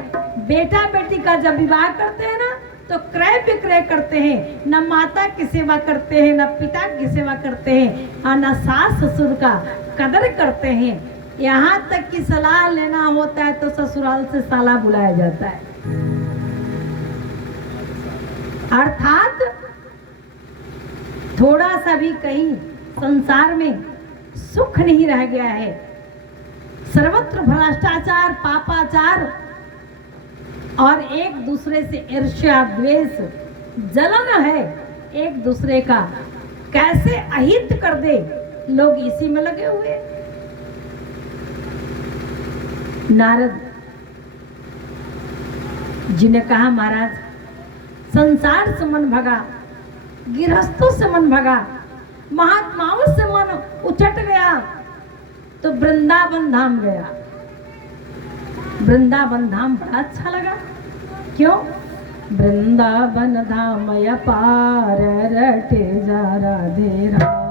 बेटा बेटी का जब विवाह करते हैं ना तो क्रय विक्रय करते हैं। न माता की सेवा करते हैं, न पिता की सेवा करते हैं और न सास ससुर का कदर करते हैं। यहाँ तक कि सलाह लेना होता है तो ससुराल से साला बुलाया जाता है। अर्थात थोड़ा सा भी कहीं संसार में सुख नहीं रह गया है। सर्वत्र भ्रष्टाचार, पापाचार और एक दूसरे से ईर्ष्या, द्वेष, जलन है। एक दूसरे का कैसे अहित कर दे, लोग इसी में लगे हुए। नारद जी ने कहा, महाराज संसार से मन भगा, गृहस्थों से मन भगा, महात्माओं से मन उचट गया तो वृंदावन धाम गया। वृंदावन धाम बड़ा अच्छा लगा। क्यों? वृंदावन धाम अपार रटे जा राधे राम।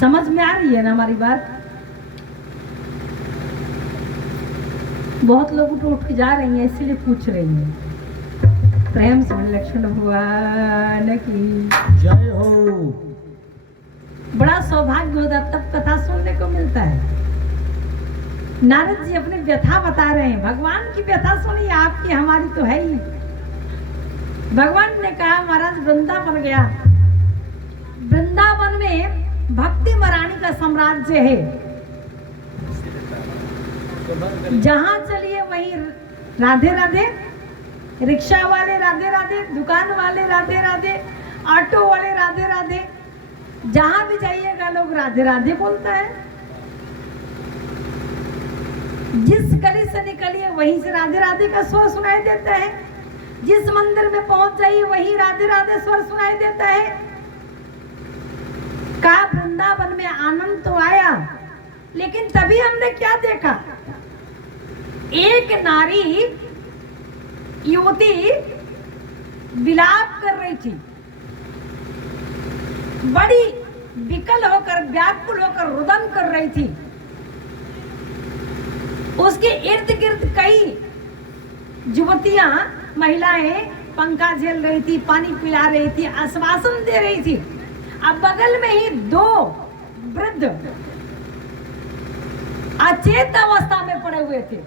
समझ में आ रही है ना हमारी बात? बहुत लोग उठ के जा रही हैं, इसीलिए पूछ रही हैं। प्रेम से लक्ष्मण भगवान की जय हो। बड़ा सौभाग्य होता तब कथा सुनने को मिलता है। नारद जी अपनी व्यथा बता रहे हैं। भगवान की व्यथा सुनिए, आपकी हमारी तो है ही। भगवान ने कहा, महाराज वृंदावन गया। वृंदावन में भक्ति महारानी का साम्राज्य है। जहां चलिए वहीं राधे राधे, रिक्शा वाले राधे राधे, दुकान वाले राधे राधे, ऑटो वाले राधे राधे, जहां भी जाइएगा लोग राधे राधे बोलता है। जिस गली से निकलिए वहीं से राधे राधे का स्वर सुनाई देता है। जिस मंदिर में पहुंच जाइए वहीं राधे राधे स्वर सुनाई देता है। कहा वृंदावन में आनंद तो आया, लेकिन तभी हमने क्या देखा? एक नारी युवती विलाप कर रही थी, बड़ी विकल होकर, व्याकुल होकर रुदन कर रही थी। उसके इर्द गिर्द कई युवतियां, महिलाएं पंखा झेल रही थी, पानी पिला रही थी, आश्वासन दे रही थी। अब बगल में ही दो वृद्ध अचेत अवस्था में पड़े हुए थे,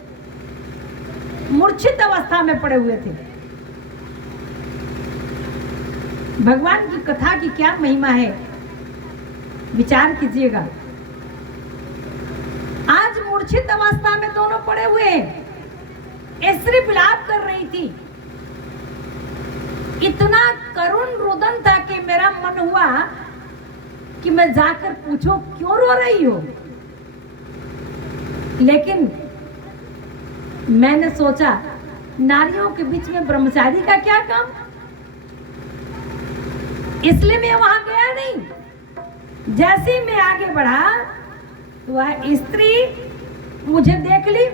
मूर्छित अवस्था में पड़े हुए थे। भगवान की कथा की क्या महिमा है, विचार कीजिएगा। आज मूर्छित अवस्था में दोनों पड़े हुए हैं। स्त्री विलाप कर रही थी। इतना करुण रुदन था कि मेरा मन हुआ कि मैं जाकर पूछूं क्यों रो रही हो, लेकिन मैंने सोचा नारियों के बीच में ब्रह्मचारी का क्या काम, इसलिए मैं वहां गया नहीं। जैसे ही मैं आगे बढ़ा तो वह स्त्री मुझे देख ली,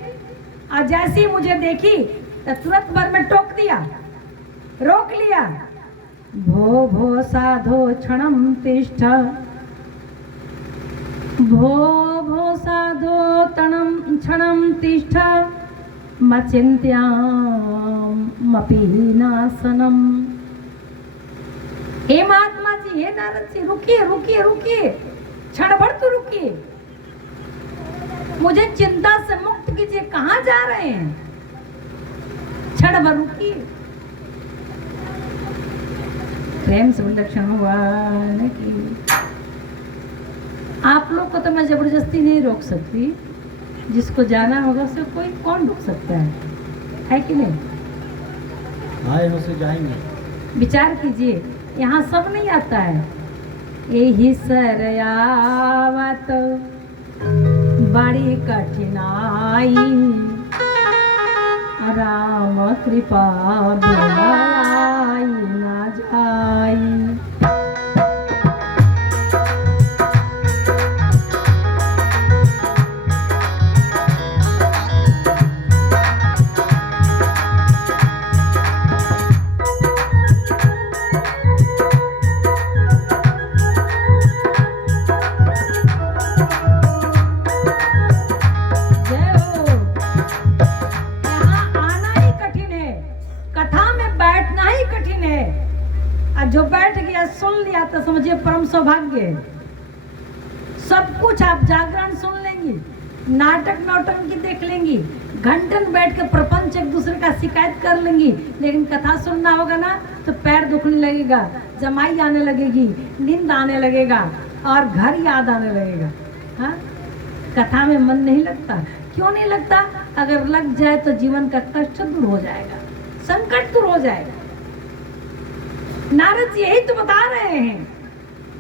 और जैसे ही मुझे देखी तो तुरंत भर में टोक दिया, रोक लिया। भो भो साधो क्षणं तिष्ठ, भो भो साधो क्षणं तिष्ठ, मचिन्त्यामपि नाशनम्। हे महात्मा जी, हे नारद जी, रुकिए रुकिए रुकिए, क्षण भर तो रुकिए, मुझे चिंता से मुक्त कीजिए। कहाँ जा रहे हैं? क्षण भर रुकिए। प्रेम से लक्षण हुआ कि आप लोग को तो मैं जबरदस्ती नहीं रोक सकती, जिसको जाना होगा उसे कोई कौन रोक सकता है कि नहीं? आए हो से जाएंगे। विचार कीजिए, यहाँ सब नहीं आता है। यही सरयावत बड़ी कठिनाई, राम कृपा बिनाई न जाई। जो बैठ गया सुन लिया तो समझिए परम सौभाग्य है। सब कुछ आप जागरण सुन लेंगी, नाटक नौटंकी देख लेंगी, घंटन बैठ के प्रपंच एक दूसरे का शिकायत कर लेंगी, लेकिन कथा सुनना होगा ना तो पैर दुखने लगेगा, जमाई आने लगेगी, नींद आने लगेगा और घर याद आने लगेगा। हाँ, कथा में मन नहीं लगता। क्यों नहीं लगता? अगर लग जाए तो जीवन का कष्ट दूर हो जाएगा, संकट दूर हो जाएगा। नारद जी यही तो बता रहे हैं,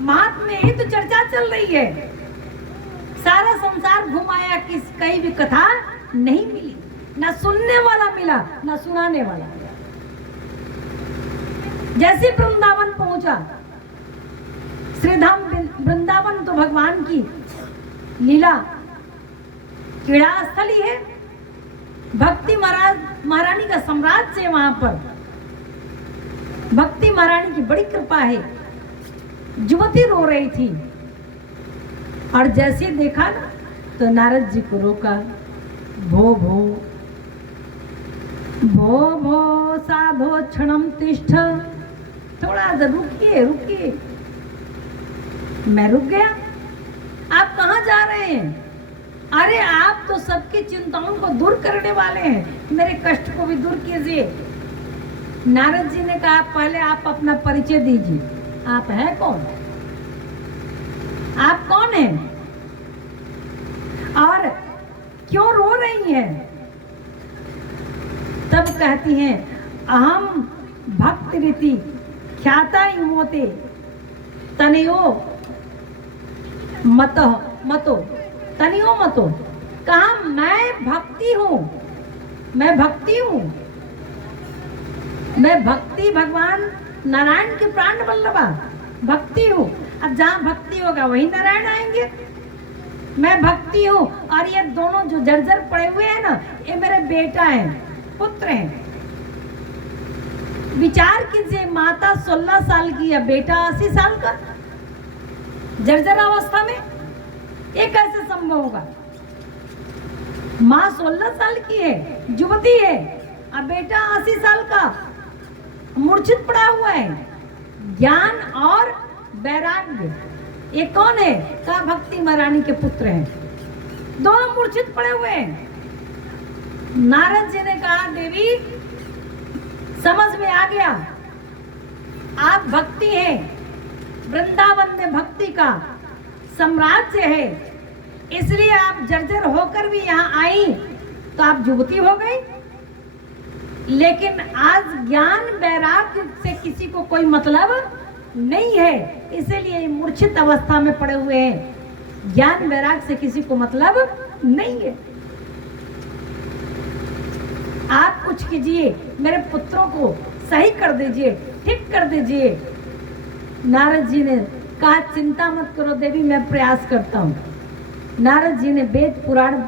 महात्मा यही तो चर्चा चल रही है। सारा संसार घुमाया, किस कहीं भी कथा नहीं मिली, ना सुनने वाला मिला ना सुनाने वाला मिला। जैसे वृंदावन पहुंचा, श्रीधाम वृंदावन तो भगवान की लीला क्रीड़ा स्थली है। भक्ति महारानी का साम्राज्य है वहां पर। भक्ति महारानी की बड़ी कृपा है। युवती रो रही थी और जैसे देखा ना तो नारद जी को रोका। भो भो भो भो साधो क्षणम तिष्ठ, थोड़ा सा रुकिए रुकिए। मैं रुक गया। आप कहाँ जा रहे हैं? अरे आप तो सबकी चिंताओं को दूर करने वाले हैं, मेरे कष्ट को भी दूर कीजिए। नारद जी ने कहा पहले आप अपना परिचय दीजिए, आप हैं कौन? आप कौन हैं और क्यों रो रही हैं? तब कहती हैं अहम भक्त रीति ख्याता मोते तनयो मतो तनियो मतो। कहा मैं भक्ति हूं, मैं भक्ति हूं, मैं भक्ति भगवान नारायण के प्राण वल्लभा भक्ति हूँ। अब जहाँ भक्ति होगा वही नारायण आएंगे। मैं भक्ति हूँ और ये दोनों जो जर्जर पड़े हुए हैं ना, ये मेरे बेटा हैं, पुत्र हैं। विचार कीजिए, माता 16 साल की है, बेटा 80 साल का, जर्जर अवस्था में, ये कैसे संभव होगा? माँ 16 साल की है, युवती है, और बेटा 80 साल का मूर्छित पड़ा हुआ है। ज्ञान और वैराग्य, ये कौन है? कहा भक्ति महारानी के पुत्र हैं। दोनों मूर्छित पड़े हुए हैं। नारद जी ने कहा देवी समझ में आ गया, आप भक्ति हैं, वृंदावन में भक्ति का साम्राज्य है, इसलिए आप जर्जर होकर भी यहाँ आई तो आप युवती हो गई। लेकिन आज ज्ञान वैराग्य से किसी को कोई मतलब नहीं है, इसीलिए मूर्छित अवस्था में पड़े हुए हैं। ज्ञान वैराग्य से किसी को मतलब नहीं है। आप कुछ कीजिए, मेरे पुत्रों को सही कर दीजिए, ठीक कर दीजिए। नारद जी ने कहा चिंता मत करो देवी, मैं प्रयास करता हूँ। नारद जी ने वेद पुराण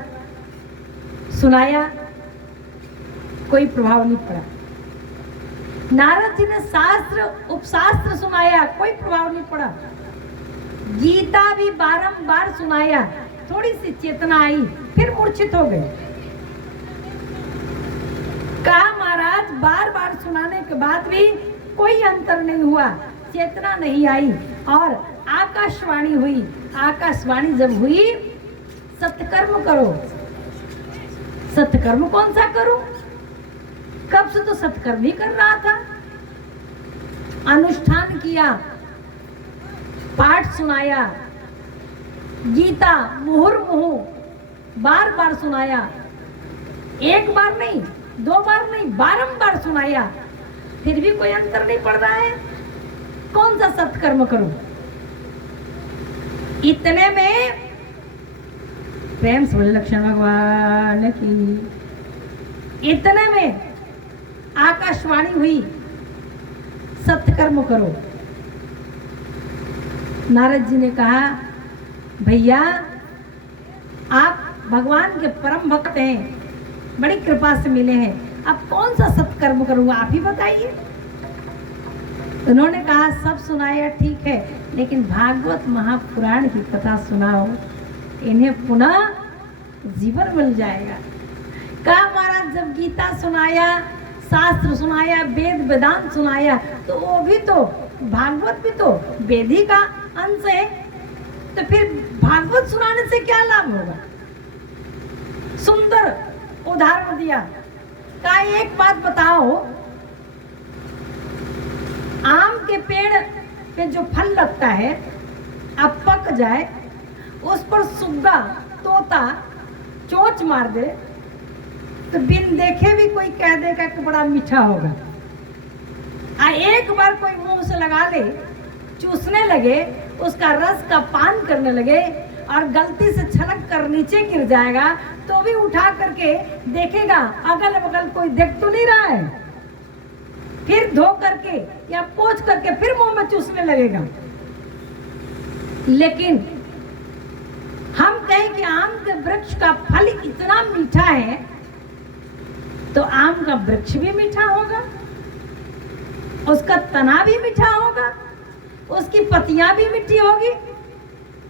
सुनाया, कोई प्रभाव नहीं पड़ा। नारद जी ने शास्त्र उपशास्त्र सुनाया, कोई प्रभाव नहीं पड़ा। गीता भी बारंबार सुनाया, थोड़ी सी चेतना आई, फिर मूर्छित हो गए। कहा महाराज बार बार सुनाने के बाद भी कोई अंतर नहीं हुआ, चेतना नहीं आई, और आकाशवाणी हुई। आकाशवाणी जब हुई, सत्कर्म करो। सत्कर्म कौन सा करूं? कब से तो सत्कर्म ही कर रहा था। अनुष्ठान किया, पाठ सुनाया, गीता मुहुर्मुहु बार बार सुनाया, एक बार नहीं, 2 बार नहीं, बारंबार सुनाया, फिर भी कोई अंतर नहीं पड़ रहा है। कौन सा सत्कर्म करूं? इतने में प्रेम से बोले लक्ष्मण भगवान की। इतने में आकाशवाणी हुई, सत्कर्म करो। नारद जी ने कहा भैया आप भगवान के परम भक्त हैं, बड़ी कृपा से मिले हैं, अब कौन सा सत्कर्म करूंगा आप ही बताइए। उन्होंने कहा सब सुनाया ठीक है, लेकिन भागवत महापुराण की कथा सुनाओ, इन्हें पुनः जीवन मिल जाएगा। कहा महाराज जब गीता सुनाया, शास्त्र सुनाया, वेद वेदांत सुनाया, तो वो भी तो भागवत भी तो वेद ही का अंश है, तो फिर भागवत सुनाने से क्या लाभ होगा। सुंदर उदाहरण दिया। कहा एक बात बताओ, आम के पेड़ पे जो फल लगता है, अब पक जाए, उस पर सुग्गा तोता चोंच मार दे, तो बिन देखे भी कोई कह देगा कि बड़ा मीठा होगा। एक बार कोई मुंह से लगा ले, चूसने लगे, उसका रस का पान करने लगे, और गलती से छलक कर नीचे गिर जाएगा, तो भी उठा करके देखेगा अगल बगल कोई देख तो नहीं रहा है, फिर धो करके या पोंछ करके फिर मुंह में चूसने लगेगा। लेकिन हम कहें कि आम के वृक्ष का फल इतना मीठा है, तो आम का वृक्ष भी मीठा होगा, उसका तना भी मीठा होगा, उसकी पत्तियां भी मीठी होगी।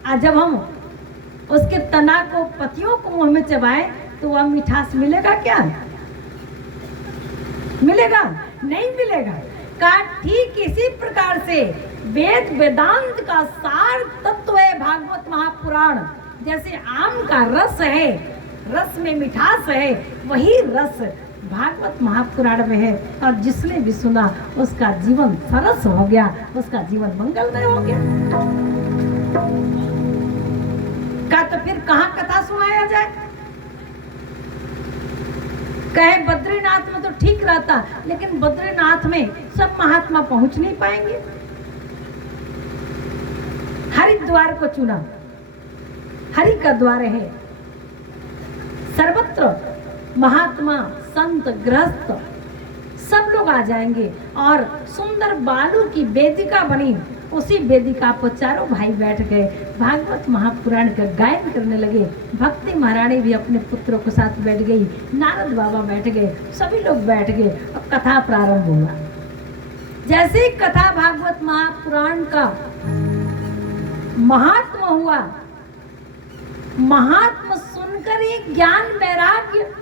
और जब हम उसके तना को, पत्तियों को मुंह में चबाएं, तो वह मिठास मिलेगा क्या? मिलेगा? नहीं मिलेगा। का ठीक इसी प्रकार से वेद वेदांत का सार तत्व है भागवत महापुराण। जैसे आम का रस है, रस में मिठास है, वही रस भागवत महापुराण में है, और जिसने भी सुना उसका जीवन सरस हो गया, उसका जीवन मंगलमय हो गया। का तो फिर कहाँ कथा सुनाया जाए? कहे बद्रीनाथ में तो ठीक रहता, लेकिन बद्रीनाथ में सब महात्मा पहुंच नहीं पाएंगे। हरिद्वार को चुना, हरि का द्वार है, सर्वत्र महात्मा संत गृहस्थ सब लोग आ जाएंगे, और सुंदर बालू की वेदिका बनी, उसी वेदिका पर चारों भाई बैठ गए, भागवत महापुराण का गायन करने लगे। भक्ति महारानी भी अपने पुत्रों के साथ बैठ गई, नारद बाबा बैठ गए, सभी लोग बैठ गए, और कथा प्रारंभ हुआ। जैसे ही कथा भागवत महापुराण का महात्मा हुआ, महात्मा सुनकर ही ज्ञान वैराग्य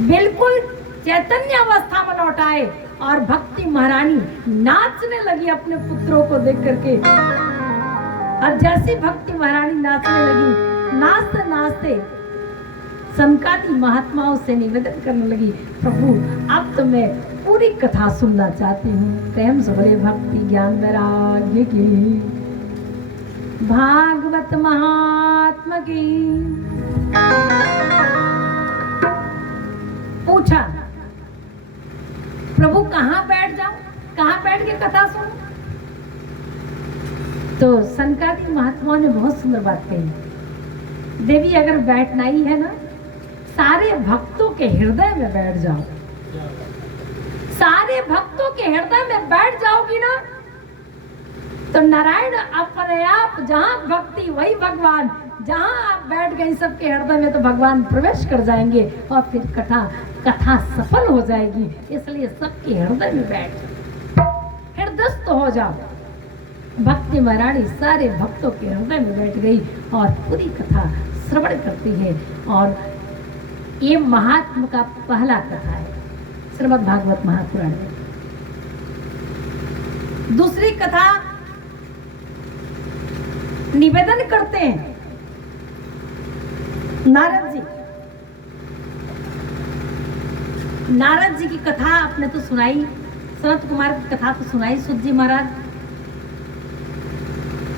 बिल्कुल चैतन्य अवस्था में लौट आए, और भक्ति महारानी नाचने लगी अपने पुत्रों को देख करके। और जैसी भक्ति महारानी नाचने लगी, नाचते नाचते सनकादि महात्माओं से निवेदन करने लगी, प्रभु अब तो मैं पूरी कथा सुनना चाहती हूँ, प्रेम से बोले भक्ति ज्ञान वैराग्य की भागवत महात्मा की। पूछा प्रभु कहाँ बैठ जाऊं, कहाँ बैठ के कथा सुनूं? तो सनकादि महात्माओं ने बहुत सुंदर बात कही, देवी अगर बैठना ही है ना, सारे भक्तों के हृदय में बैठ जाओ। सारे भक्तों के हृदय में बैठ जाओगी ना, तो नारायण अपने आप, जहां भक्ति वही भगवान, जहाँ आप बैठ गए सबके हृदय में तो भगवान प्रवेश कर जाएंगे और फिर कथा सफल हो जाएगी। इसलिए सबके हृदय में बैठ हृदयस्थ हो जाओ। भक्ति महारानी सारे भक्तों के हृदय में बैठ गई और पूरी कथा श्रवण करती है। और ये महात्मा का पहला कथा है श्रीमद् भागवत महापुराण में। दूसरी कथा निवेदन करते हैं नारद जी। नारद जी की कथा आपने तो सुनाई, सनत कुमार की कथा तो सुनाई। सूत जी महाराज,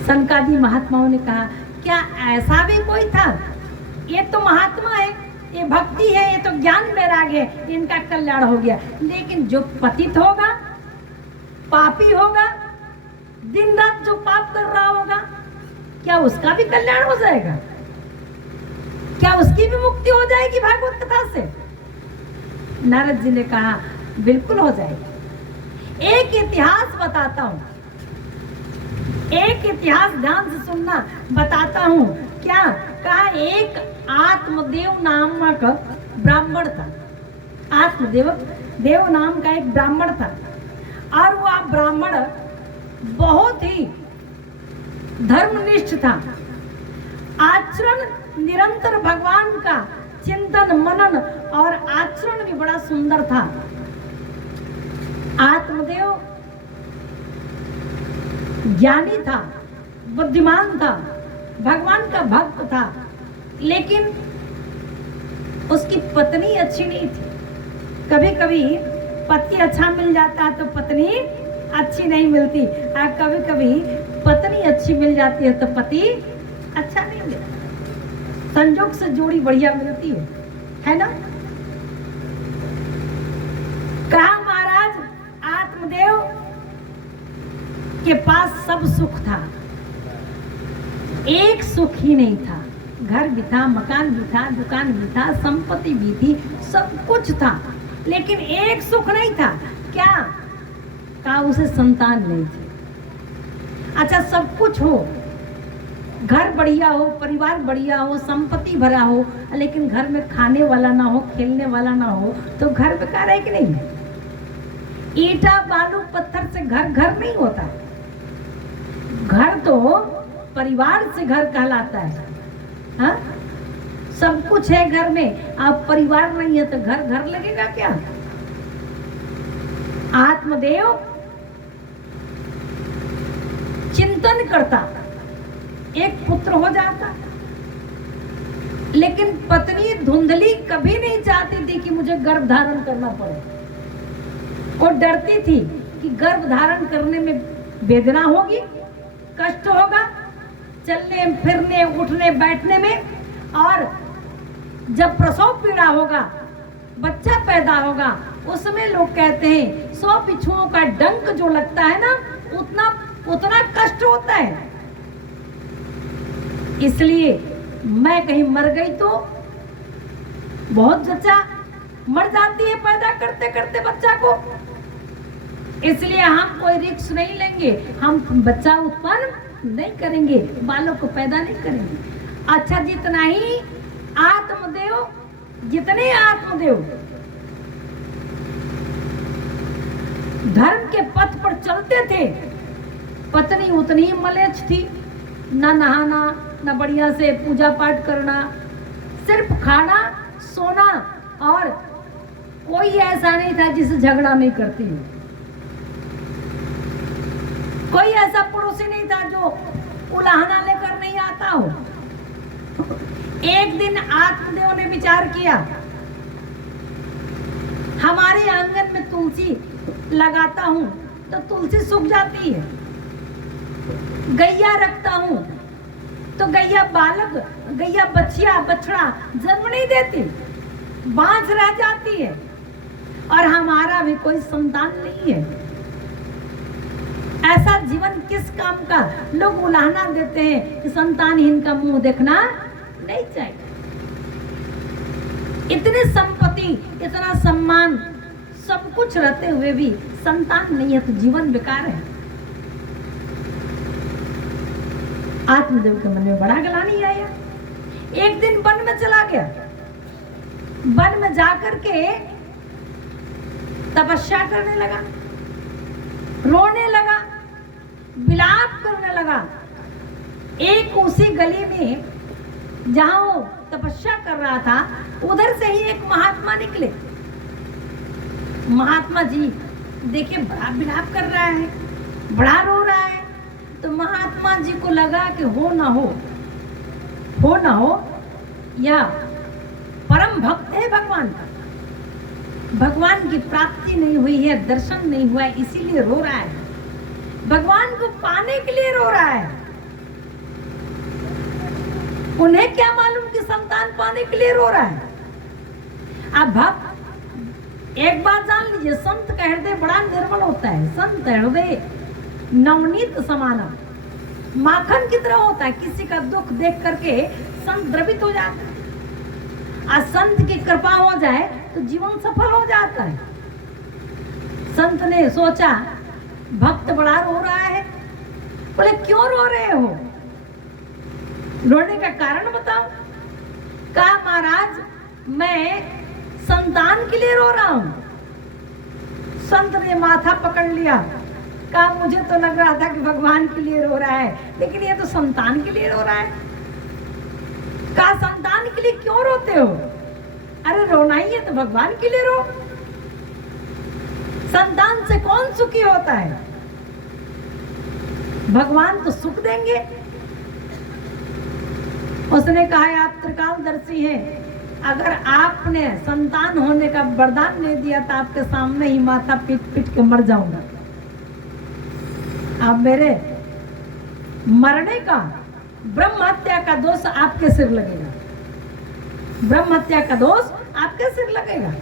सनकादि महात्माओं ने कहा क्या ऐसा भी कोई था? ये तो महात्मा है, ये भक्ति है, ये तो ज्ञान वैराग है, इनका कल्याण हो गया। लेकिन जो पतित होगा, पापी होगा, दिन रात जो पाप कर रहा होगा, क्या उसका भी कल्याण हो जाएगा? क्या उसकी भी मुक्ति हो जाएगी भागवत कथा से? नारद जी ने कहा बिल्कुल हो जाएगी। एक इतिहास बताता हूं, एक इतिहास ध्यान से सुनना, बताता हूं। क्या कहा? एक आत्मदेव नामक ब्राह्मण था। आत्मदेव देव नाम का एक ब्राह्मण था और वह ब्राह्मण बहुत ही धर्मनिष्ठ था। आचरण निरंतर भगवान का चिंतन मनन और आचरण भी बड़ा सुंदर था। आत्मदेव ज्ञानी था, बुद्धिमान था, भगवान का भक्त था, लेकिन उसकी पत्नी अच्छी नहीं थी। कभी कभी पति अच्छा मिल जाता है तो पत्नी अच्छी नहीं मिलती, और कभी कभी पत्नी अच्छी मिल जाती है तो पति अच्छा नहीं मिलता। संजोग से जोड़ी बढ़िया मिलती है ना? कहा महाराज आत्मदेव के पास सब सुख था, एक सुख ही नहीं था। घर भी था, मकान भी था, दुकान भी था, संपत्ति भी थी, सब कुछ था, लेकिन एक सुख नहीं था। क्या? कहा उसे संतान नहीं थी। अच्छा, सब कुछ हो, घर बढ़िया हो, परिवार बढ़िया हो, संपत्ति भरा हो, लेकिन घर में खाने वाला ना हो, खेलने वाला ना हो, तो घर बेकार है कि नहीं? ईंटा बालू पत्थर से घर घर नहीं होता। घर तो परिवार से घर कहलाता है। हाँ? सब कुछ है घर में, आप परिवार नहीं है तो घर घर लगेगा क्या? आत्मदेव चिंतन करता, एक पुत्र हो जाता, लेकिन पत्नी धुंधली कभी नहीं चाहती थी कि मुझे गर्भ धारण करना पड़े। वो डरती थी कि गर्भ धारण करने में वेदना होगी, कष्ट होगा, चलने फिरने उठने बैठने में, और जब प्रसव पीड़ा होगा, बच्चा पैदा होगा, उसमें लोग कहते हैं 100 पिछुओं का डंक जो लगता है ना, उतना कष्ट होता है। इसलिए मैं कहीं मर गई तो बहुत बच्चा मर जाती है पैदा करते करते बच्चा को, इसलिए हम कोई रिस्क नहीं लेंगे, हम बच्चा उत्पन्न नहीं करेंगे, बालों को पैदा नहीं करेंगे। अच्छा, जितने आत्मदेव धर्म के पथ पर चलते थे, पत्नी उतनी ही मलेच्छ थी, ना नहाना, ना बढ़िया से पूजा पाठ करना, सिर्फ खाना सोना, और कोई ऐसा नहीं था जिससे झगड़ा नहीं करती हो। कोई ऐसा पड़ोसी नहीं था जो उलाहना लेकर नहीं आता हो। एक दिन आत्मदेव ने विचार किया, हमारे आंगन में तुलसी लगाता हूं तो तुलसी सूख जाती है, गैया रखता हूं तो गैया बछड़ा जन्म नहीं देती, बांझ रह जाती है, और हमारा भी कोई संतान नहीं है। ऐसा जीवन किस काम का? लोग उलाहना देते हैं कि संतानहीन का मुंह देखना नहीं चाहिए। इतनी संपत्ति, इतना सम्मान, सब कुछ रहते हुए भी संतान नहीं है तो जीवन बेकार है। आत्मदेव के मन में बड़ा ग्लानि आया, एक दिन वन में चला गया, वन में जाकर के तपस्या करने लगा, रोने लगा, विलाप करने लगा। एक उसी गली में जहां वो तपस्या कर रहा था, उधर से ही एक महात्मा निकले। महात्मा जी देखिए बड़ा विलाप कर रहा है, बड़ा रो रहा है। तो महात्मा जी को लगा कि हो ना हो या परम भक्त है भगवान का, भगवान की प्राप्ति नहीं हुई है, दर्शन नहीं हुआ है, इसीलिए रो रहा है, भगवान को पाने के लिए रो रहा है। उन्हें क्या मालूम कि संतान पाने के लिए रो रहा है। अब भक्त एक बात जान लीजिए, संत का हृदय बड़ा निर्मल होता है। संत हृदय नवनीत समाना, माखन की तरह होता है। किसी का दुख देख करके संत द्रवित हो जाता है। आज संत की कृपा हो जाए तो जीवन सफल हो जाता है। संत ने सोचा भक्त बड़ा रो रहा है, बोले क्यों रो रहे हो, रोने का कारण बताओ। कहा महाराज मैं संतान के लिए रो रहा हूं। संत ने माथा पकड़ लिया, कहा मुझे तो लग रहा था कि भगवान के लिए रो रहा है, लेकिन ये तो संतान के लिए रो रहा है। कहा संतान के लिए क्यों रोते हो, अरे रोना ही है तो भगवान के लिए रो। संतान से कौन सुखी होता है, भगवान तो सुख देंगे। उसने कहा आप त्रिकालदर्शी हैं, अगर आपने संतान होने का वरदान नहीं दिया तो आपके सामने ही माथा पीट पीट के मर जाऊंगा। आप मेरे मरने का, ब्रह्म हत्या का दोष आपके सिर लगेगा, ब्रह्म हत्या का दोष आपके सिर लगेगा,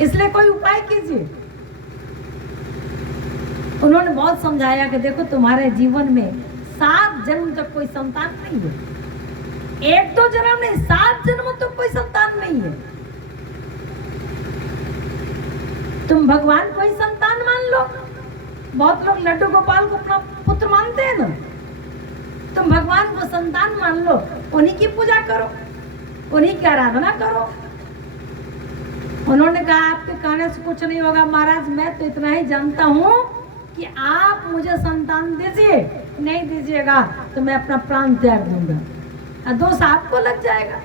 इसलिए कोई उपाय कीजिए। उन्होंने बहुत समझाया कि देखो तुम्हारे जीवन में 7 जन्म तक कोई संतान नहीं है, 1-2 जन्म नहीं, 7 जन्म तक कोई संतान नहीं है। तुम भगवान को ही संतान मान लो। बहुत लोग लड्डू गोपाल को अपना पुत्र मानते हैं ना, तुम भगवान को संतान मान लो, उन्हीं की पूजा करो, उन्हीं की आराधना करो। उन्होंने कहा आपके कहने से कुछ नहीं होगा महाराज, मैं तो इतना ही जानता हूं कि आप मुझे संतान दीजिए, नहीं दीजिएगा तो मैं अपना प्राण त्याग दूंगा, दोष आपको लग जाएगा।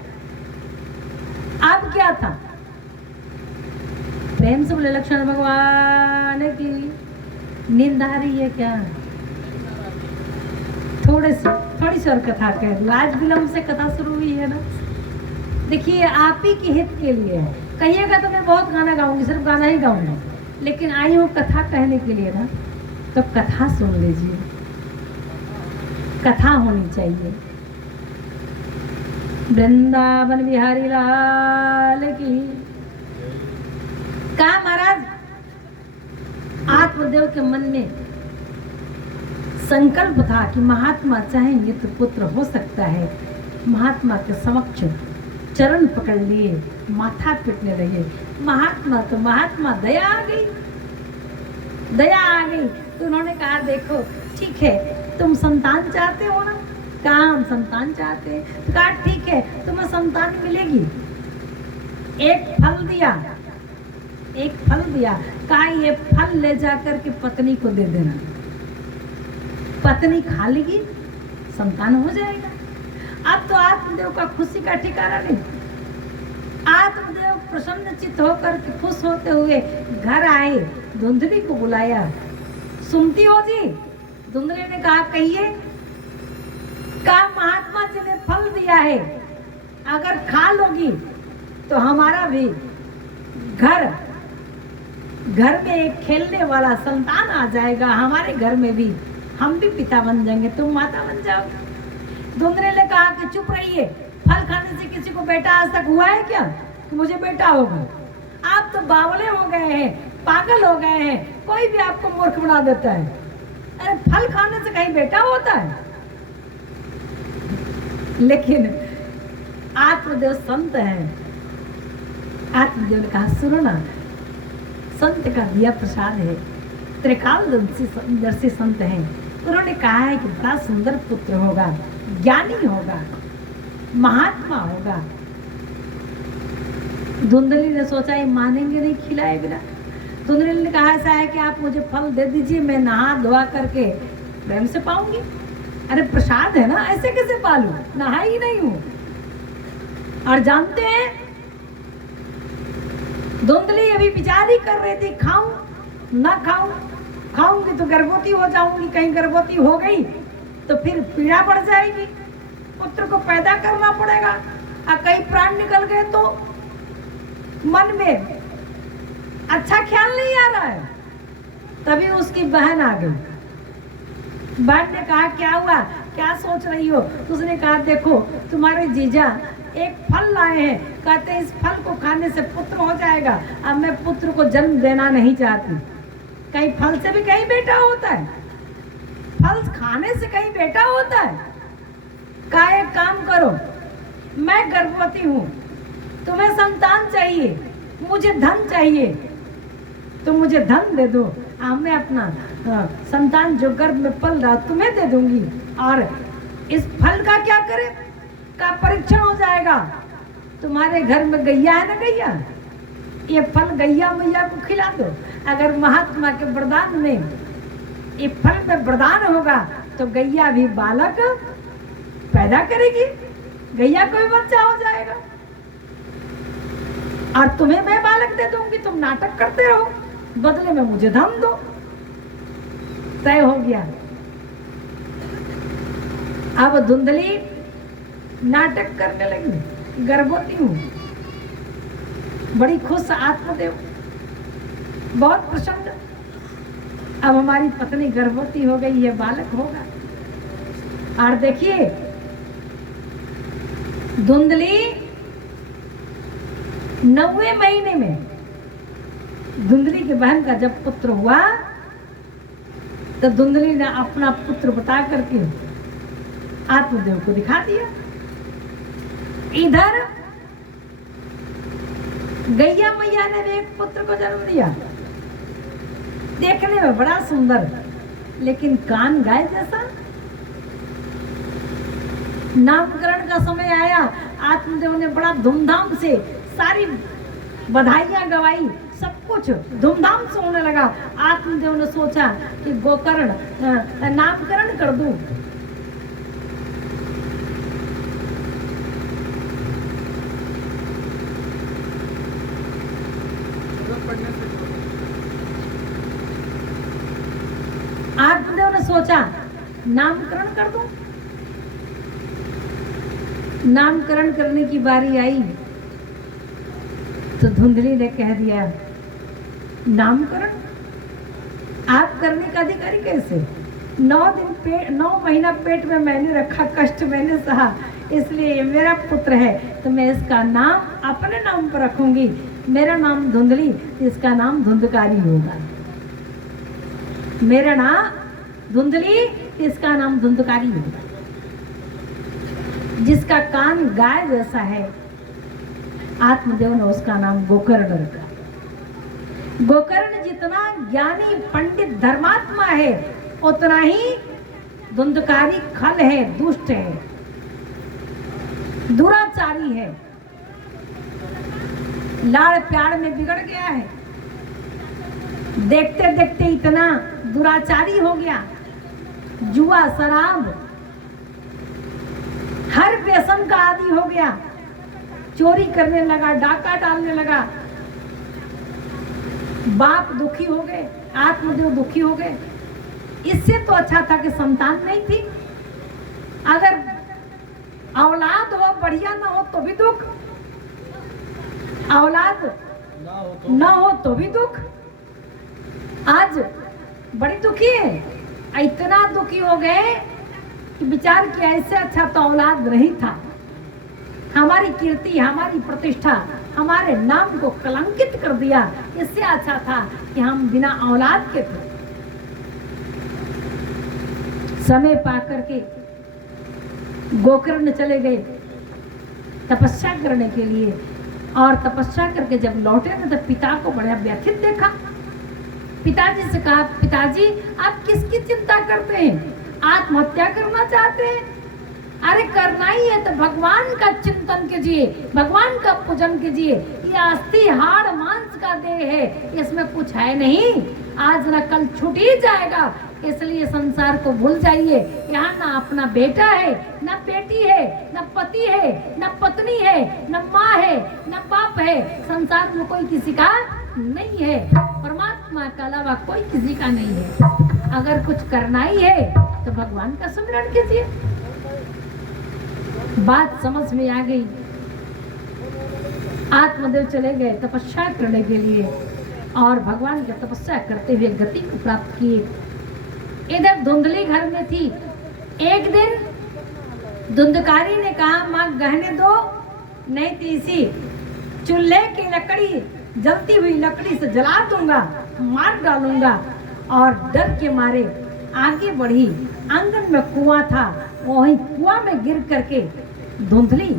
अब क्या था, प्रेम से बोले लक्ष्मण भगवान की नींद आ रही है क्या, थोड़ी सी और कथा कह, लाज विलंब से कथा शुरू हुई है ना। देखिए आप ही के हित के लिए है, कहिएगा तो मैं बहुत गाना गाऊंगी, सिर्फ गाना ही गाऊंगी, लेकिन आई हूँ कथा कहने के लिए ना, तो कथा सुन लीजिए, कथा होनी चाहिए। वृंदावन बिहारी लाल की। कहा महाराज आत्मदेव के मन में संकल्प था कि महात्मा चाहेंगे तो पुत्र हो सकता है। महात्मा के समक्ष चरण पकड़ लिए, माथा पीटने लगे। महात्मा तो महात्मा, दया आ गई, दया आ गई। तो उन्होंने कहा देखो ठीक है, तुम संतान चाहते हो ना, कहा हम संतान चाहते हैं। तो कहा ठीक है, तुम्हें संतान मिलेगी। एक फल दिया, एक फल दिया, कहा ये फल ले जाकर के पत्नी को दे देना, पत्नी खा लेगी, संतान हो जाएगा। अब तो आत्मदेव का खुशी का ठिकाना नहीं। आत्मदेव प्रसन्न चित्त होकर के खुश होते हुए घर आए, धुंधली को बुलाया। सुनती हो जी? धुंधली ने कहा कहिए। कहा महात्मा जी ने फल दिया है, अगर खा लोगी तो हमारा भी घर में एक खेलने वाला संतान आ जाएगा, हमारे घर में भी, हम भी पिता बन जाएंगे, तुम माता बन जाओगे। धुंधले ने कहा कि चुप रहिए, फल खाने से किसी को बेटा आज तक हुआ है क्या कि मुझे बेटा होगा? आप तो बावले हो गए हैं, पागल हो गए हैं, कोई भी आपको मूर्ख बना देता है। अरे फल खाने से कहीं बेटा होता है? लेकिन आत्मदेव संत है। आत्मदेव ने कहा सुनो ना, संत का दिया प्रसाद है, त्रिकालदर्शी संत हैं, उन्होंने कहा है कि बड़ा सुंदर पुत्र होगा, ज्ञानी होगा, महात्मा होगा। धुंधली ने सोचा ये मानेंगे नहीं खिलाए बिना। धुंधली ने कहा ऐसा है कि आप मुझे फल दे दीजिए, मैं नहा धोआ करके प्रेम से पाऊंगी। अरे प्रसाद है ना, ऐसे कैसे पालू, नहा ही नहीं हूं। और जानते हैं धुंधली अभी विचार ही कर रही थी, खाऊं ना खाऊं, खाऊंगी तो गर्भवती हो जाऊंगी, कहीं गर्भवती हो गई तो फिर पीड़ा बढ़ जाएगी, पुत्र को पैदा करना पड़ेगा, और कई प्राण निकल गए तो मन में अच्छा ख्याल नहीं आ रहा है। तभी उसकी बहन आ गई। बहन ने कहा क्या हुआ, क्या सोच रही हो? उसने कहा देखो तुम्हारे जीजा एक फल लाए हैं, कहते हैं इस फल को खाने से पुत्र हो जाएगा। अब मैं पुत्र को जन्म देना नहीं चाहती। कहीं फल से भी कहीं बेटा होता है, फल खाने से कहीं बेटा होता है। का एक काम करो, मैं गर्भवती हूँ, तुम्हें संतान चाहिए, मुझे धन चाहिए, तो मुझे धन दे दो, मैं अपना संतान जो गर्भ में पल रहा तुम्हें दे दूंगी। और इस फल का क्या करे, का परीक्षण हो जाएगा। तुम्हारे घर में गैया है ना, गैया, ये फल गैया मैया को खिला दो। अगर महात्मा के वरदान में ये फल में वरदान होगा तो गैया भी बालक पैदा करेगी, गैया को भी बच्चा हो जाएगा, और तुम्हें मैं बालक दे दूंगी, तुम नाटक करते रहो, बदले में मुझे धन दो। तय हो गया। अब धुंधली नाटक करने लगी, गर्भवती हूं, बड़ी खुश आत्मदेव, बहुत प्रसन्न। अब हमारी पत्नी गर्भवती हो गई है, बालक होगा। और देखिए धुंधली 9वें महीने में धुंधली की बहन का जब पुत्र हुआ तो धुंधली ने अपना पुत्र बता करके आत्मदेव को दिखा दिया। इधर गैया मैया ने भी एक पुत्र को जन्म दिया, देखने में बड़ा सुंदर, लेकिन कान गाय जैसा। नामकरण का समय आया, आत्मदेव ने बड़ा धूमधाम से सारी बधाइयां गवाई, सब कुछ धूमधाम से होने लगा। आत्मदेव ने सोचा कि गोकर्ण नामकरण कर दूं। आत्मदेव ने सोचा नामकरण कर दूं। नामकरण करने की बारी आई तो धुंधली ने कह दिया नामकरण आप करने का अधिकारी कैसे? 9 महीना पेट में मैंने रखा, कष्ट मैंने सहा, इसलिए ये मेरा पुत्र है तो मैं इसका नाम अपने नाम पर रखूंगी। मेरा नाम धुंधली, इसका नाम धुंधकारी होगा। मेरा नाम धुंधली, इसका नाम धुंधकारी होगा। जिसका कान गाय जैसा है, आत्मदेव ने उसका नाम गोकर्ण रखा। गोकर्ण जितना ज्ञानी पंडित धर्मात्मा है उतना ही धुंधकारी खल है, दुष्ट है, दुराचारी है, लाड़ प्यार में बिगड़ गया है, देखते देखते इतना दुराचारी हो गया, जुआ शराब हर व्यसन का आदी हो गया, चोरी करने लगा, डाका डालने लगा। बाप दुखी हो गए, आत्मदेव दुखी हो गए। इससे तो अच्छा था कि संतान नहीं थी। अगर औलाद हो बढ़िया ना हो तो भी दुख, औलाद ना हो तो भी दुख। आज बड़ी दुखी है, इतना दुखी हो गए कि विचार किया इससे अच्छा तो औलाद नहीं था। हमारी कीर्ति, हमारी प्रतिष्ठा, हमारे नाम को कलंकित कर दिया। इससे अच्छा था कि हम बिना औलाद के थे। समय पाकर के गोकर्ण चले गए तपस्या करने के लिए, और तपस्या करके जब लौटे ना तो पिता को बड़ा व्यथित देखा। पिताजी से कहा, पिताजी आप किसकी चिंता करते हैं? आत्महत्या करना चाहते हैं? अरे करना ही है तो भगवान का चिंतन कीजिए, भगवान का पूजन कीजिए। ये अस्थि हाड़ मांस का देह है, इसमें कुछ है नहीं, आज न कल छूट ही जाएगा। इसलिए संसार को भूल जाइए। यहाँ ना अपना बेटा है, न बेटी है, न पति है, न पत्नी है, न माँ है, न बाप है। संसार में कोई किसी का नहीं है, परमात्मा के अलावा कोई किसी का नहीं है। अगर कुछ करना ही है तो भगवान का सुमिरन कीजिए। बात समझ में आ गई। आत्मदेव चले गए तपस्या करने के लिए और भगवान की तपस्या करते हुए गति को प्राप्त किए। इधर धुंधली घर में थी। एक दिन धुंधकारी ने कहा, माँ गहने दो, नहीं तो इसी चूल्हे की लकड़ी, जलती हुई लकड़ी से जला दूंगा, मार डालूंगा। और डर के मारे आगे बढ़ी। आंगन में कुआं था, वहीं कुआं में गिर करके धुंधली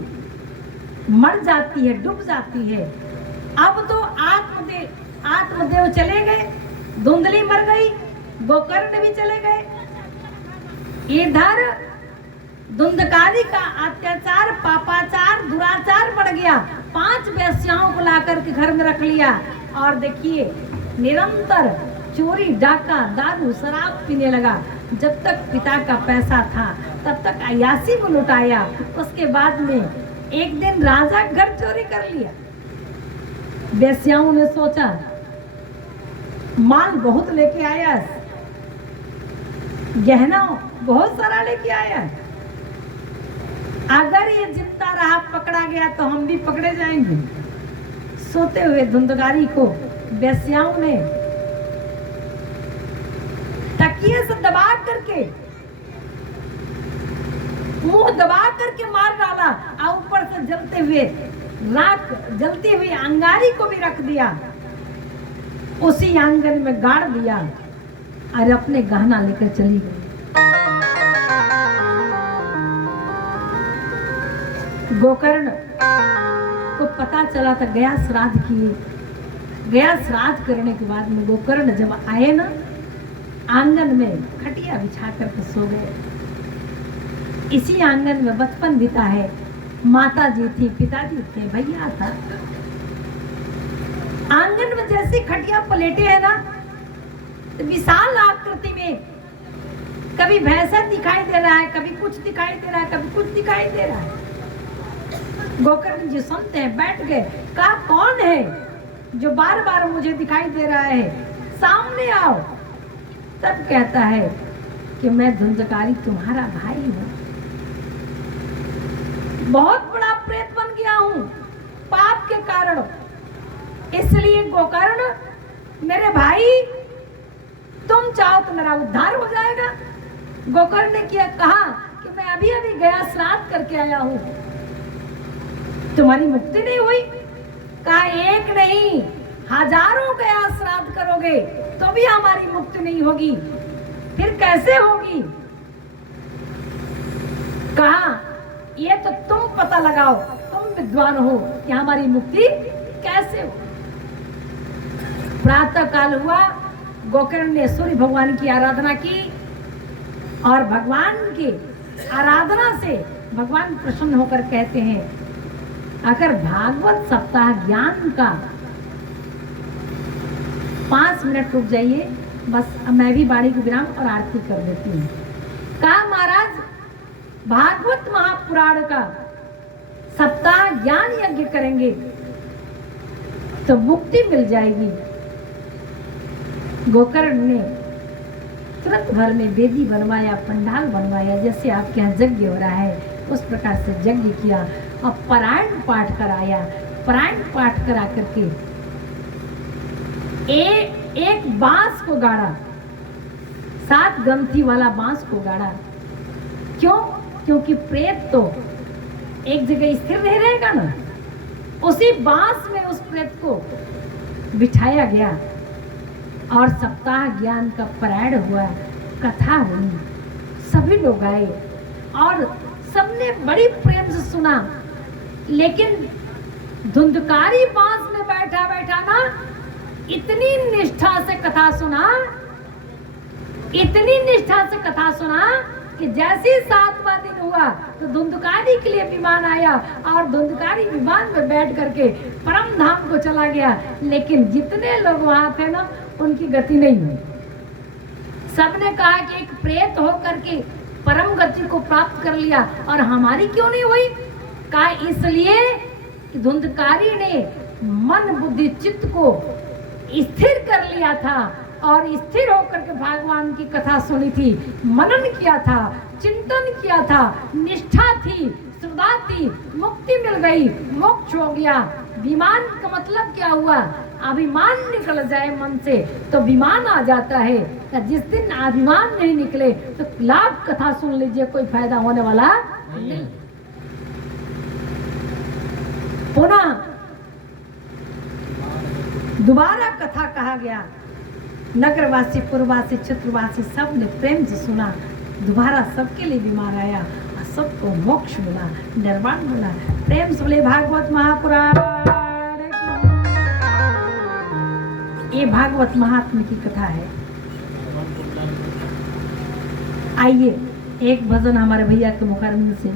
मर जाती है, डूब जाती है। अब तो आत्मदेव चले गए, धुंधली मर गई, गोकर्ण भी चले गए। इधर धुंधकारी का अत्याचार, पापाचार, दुराचार बढ़ गया। 5 वेश्याओं को लाकर के घर में रख लिया और देखिए निरंतर चोरी, डाका, दारू, शराब पीने लगा। जब तक पिता का पैसा था तब तक अय्यासी को लुटाया। उसके बाद में एक दिन राजा घर चोरी कर लिया। वेश्याओं ने सोचा माल बहुत लेके आया, गहना बहुत सारा लेके आया, अगर ये जिंदा रहा पकड़ा गया तो हम भी पकड़े जाएंगे। सोते हुए धुंधकारी को वेश्याओं ने तकिए से दबा करके, मुंह दबा करके मार डाला और ऊपर से जलते हुए राख, जलती हुई अंगारी को भी रख दिया, उसी आंगन में गाड़ दिया और अपने गहना लेकर चली गई। गोकर्ण को पता चला तो गया श्राद्ध किए। गया श्राद्ध करने के बाद में गोकर्ण जब आए ना, आंगन में खटिया बिछा करके सो गए। इसी आंगन में बचपन बीता है। माता जी थी, पिताजी थे, भैया था। आंगन में जैसी खटिया पलेटे है ना, तो विशाल आकृति में कभी भैंसा दिखाई दे रहा है, कभी कुछ दिखाई दे रहा है, कभी कुछ दिखाई दे रहा है। गोकर्ण जी सुनते हैं, बैठ गए। कहा कौन है जो बार बार मुझे दिखाई दे रहा है, सामने आओ। तब कहता है कि मैं धुंधकारी तुम्हारा भाई हूं, बहुत बड़ा प्रेत बन गया हूं पाप के कारण। इसलिए गोकर्ण मेरे भाई, तुम चाहो तो मेरा उद्धार हो जाएगा। गोकर्ण ने कहा कि मैं अभी अभी गया श्राद्ध करके आया हूं, तुम्हारी मुक्ति नहीं हुई। कहा एक नहीं, हजारों गया श्राद्ध करोगे तो भी हमारी मुक्ति नहीं होगी, फिर कैसे होगी। कहा ये तो तुम पता लगाओ, तुम विद्वान हो कि हमारी मुक्ति कैसे हो। प्रातः काल हुआ, गोकर्ण ने सूर्य भगवान की आराधना की और भगवान की आराधना से भगवान प्रसन्न होकर कहते हैं, अगर भागवत सप्ताह ज्ञान का 5 मिनट रुक जाइए, बस मैं भी वाणी को विराम और आरती कर देती हूँ। कहा महाराज भागवत महापुराण का सप्ताह ज्ञान यज्ञ करेंगे तो मुक्ति मिल जाएगी। गोकर्ण ने तुरंत भर में वेदी बनवाया, पंडाल बनवाया, जैसे आपके यहाँ यज्ञ हो रहा है उस प्रकार से यज्ञ किया और पारायण पाठ कराया। पारायण पाठ करा करके एक बांस को गाड़ा, 7 ग्रंथि वाला बांस को गाड़ा। क्यों? क्योंकि प्रेत तो एक जगह स्थिर नहीं रहेगा ना, उसी बांस में उस प्रेत को बिठाया गया और सप्ताह ज्ञान का पारायण हुआ, कथा हुई, सभी लोग आए और सबने बड़ी प्रेम से सुना। लेकिन धुंधकारी बांस में बैठा बैठा ना इतनी निष्ठा से कथा सुना, इतनी निष्ठा से कथा सुना कि जैसे ही 7वां दिन हुआ तो धुंधकारी के लिए विमान आया और धुंधकारी विमान में बैठ करके परम धाम को चला गया। लेकिन जितने लोग वहां थे ना, उनकी गति नहीं हुई। सबने कहा कि एक प्रेत होकर के परम गति को प्राप्त कर लिया और हमारी क्यों नहीं हुई? कहा इसलिए कि धुंधकारी ने मन बुद्धि चित्त को स्थिर कर लिया था और स्थिर होकर के भगवान की कथा सुनी थी, मनन किया था, चिंतन किया था, निष्ठा थी, श्रद्धा थी, मुक्ति मिल गई, मोक्ष हो गया। विमान का मतलब क्या हुआ? अभिमान निकल जाए मन से तो विमान आ जाता है। तो जिस दिन अभिमान नहीं निकले तो लाभ कथा सुन लीजिए, कोई फायदा होने वाला नहीं। पुनः दोबारा कथा कहा गया। नगरवासी, पुरवासी, क्षेत्रवासी सब ने प्रेम से सुना। दोबारा सबके लिए बीमार आया और सबको मोक्ष मिला, निर्वाण मिला। प्रेम से बोले भागवत महापुराण की। ये भागवत महात्म्य की कथा है। आइए एक भजन हमारे भैया के मुखारबिंद से।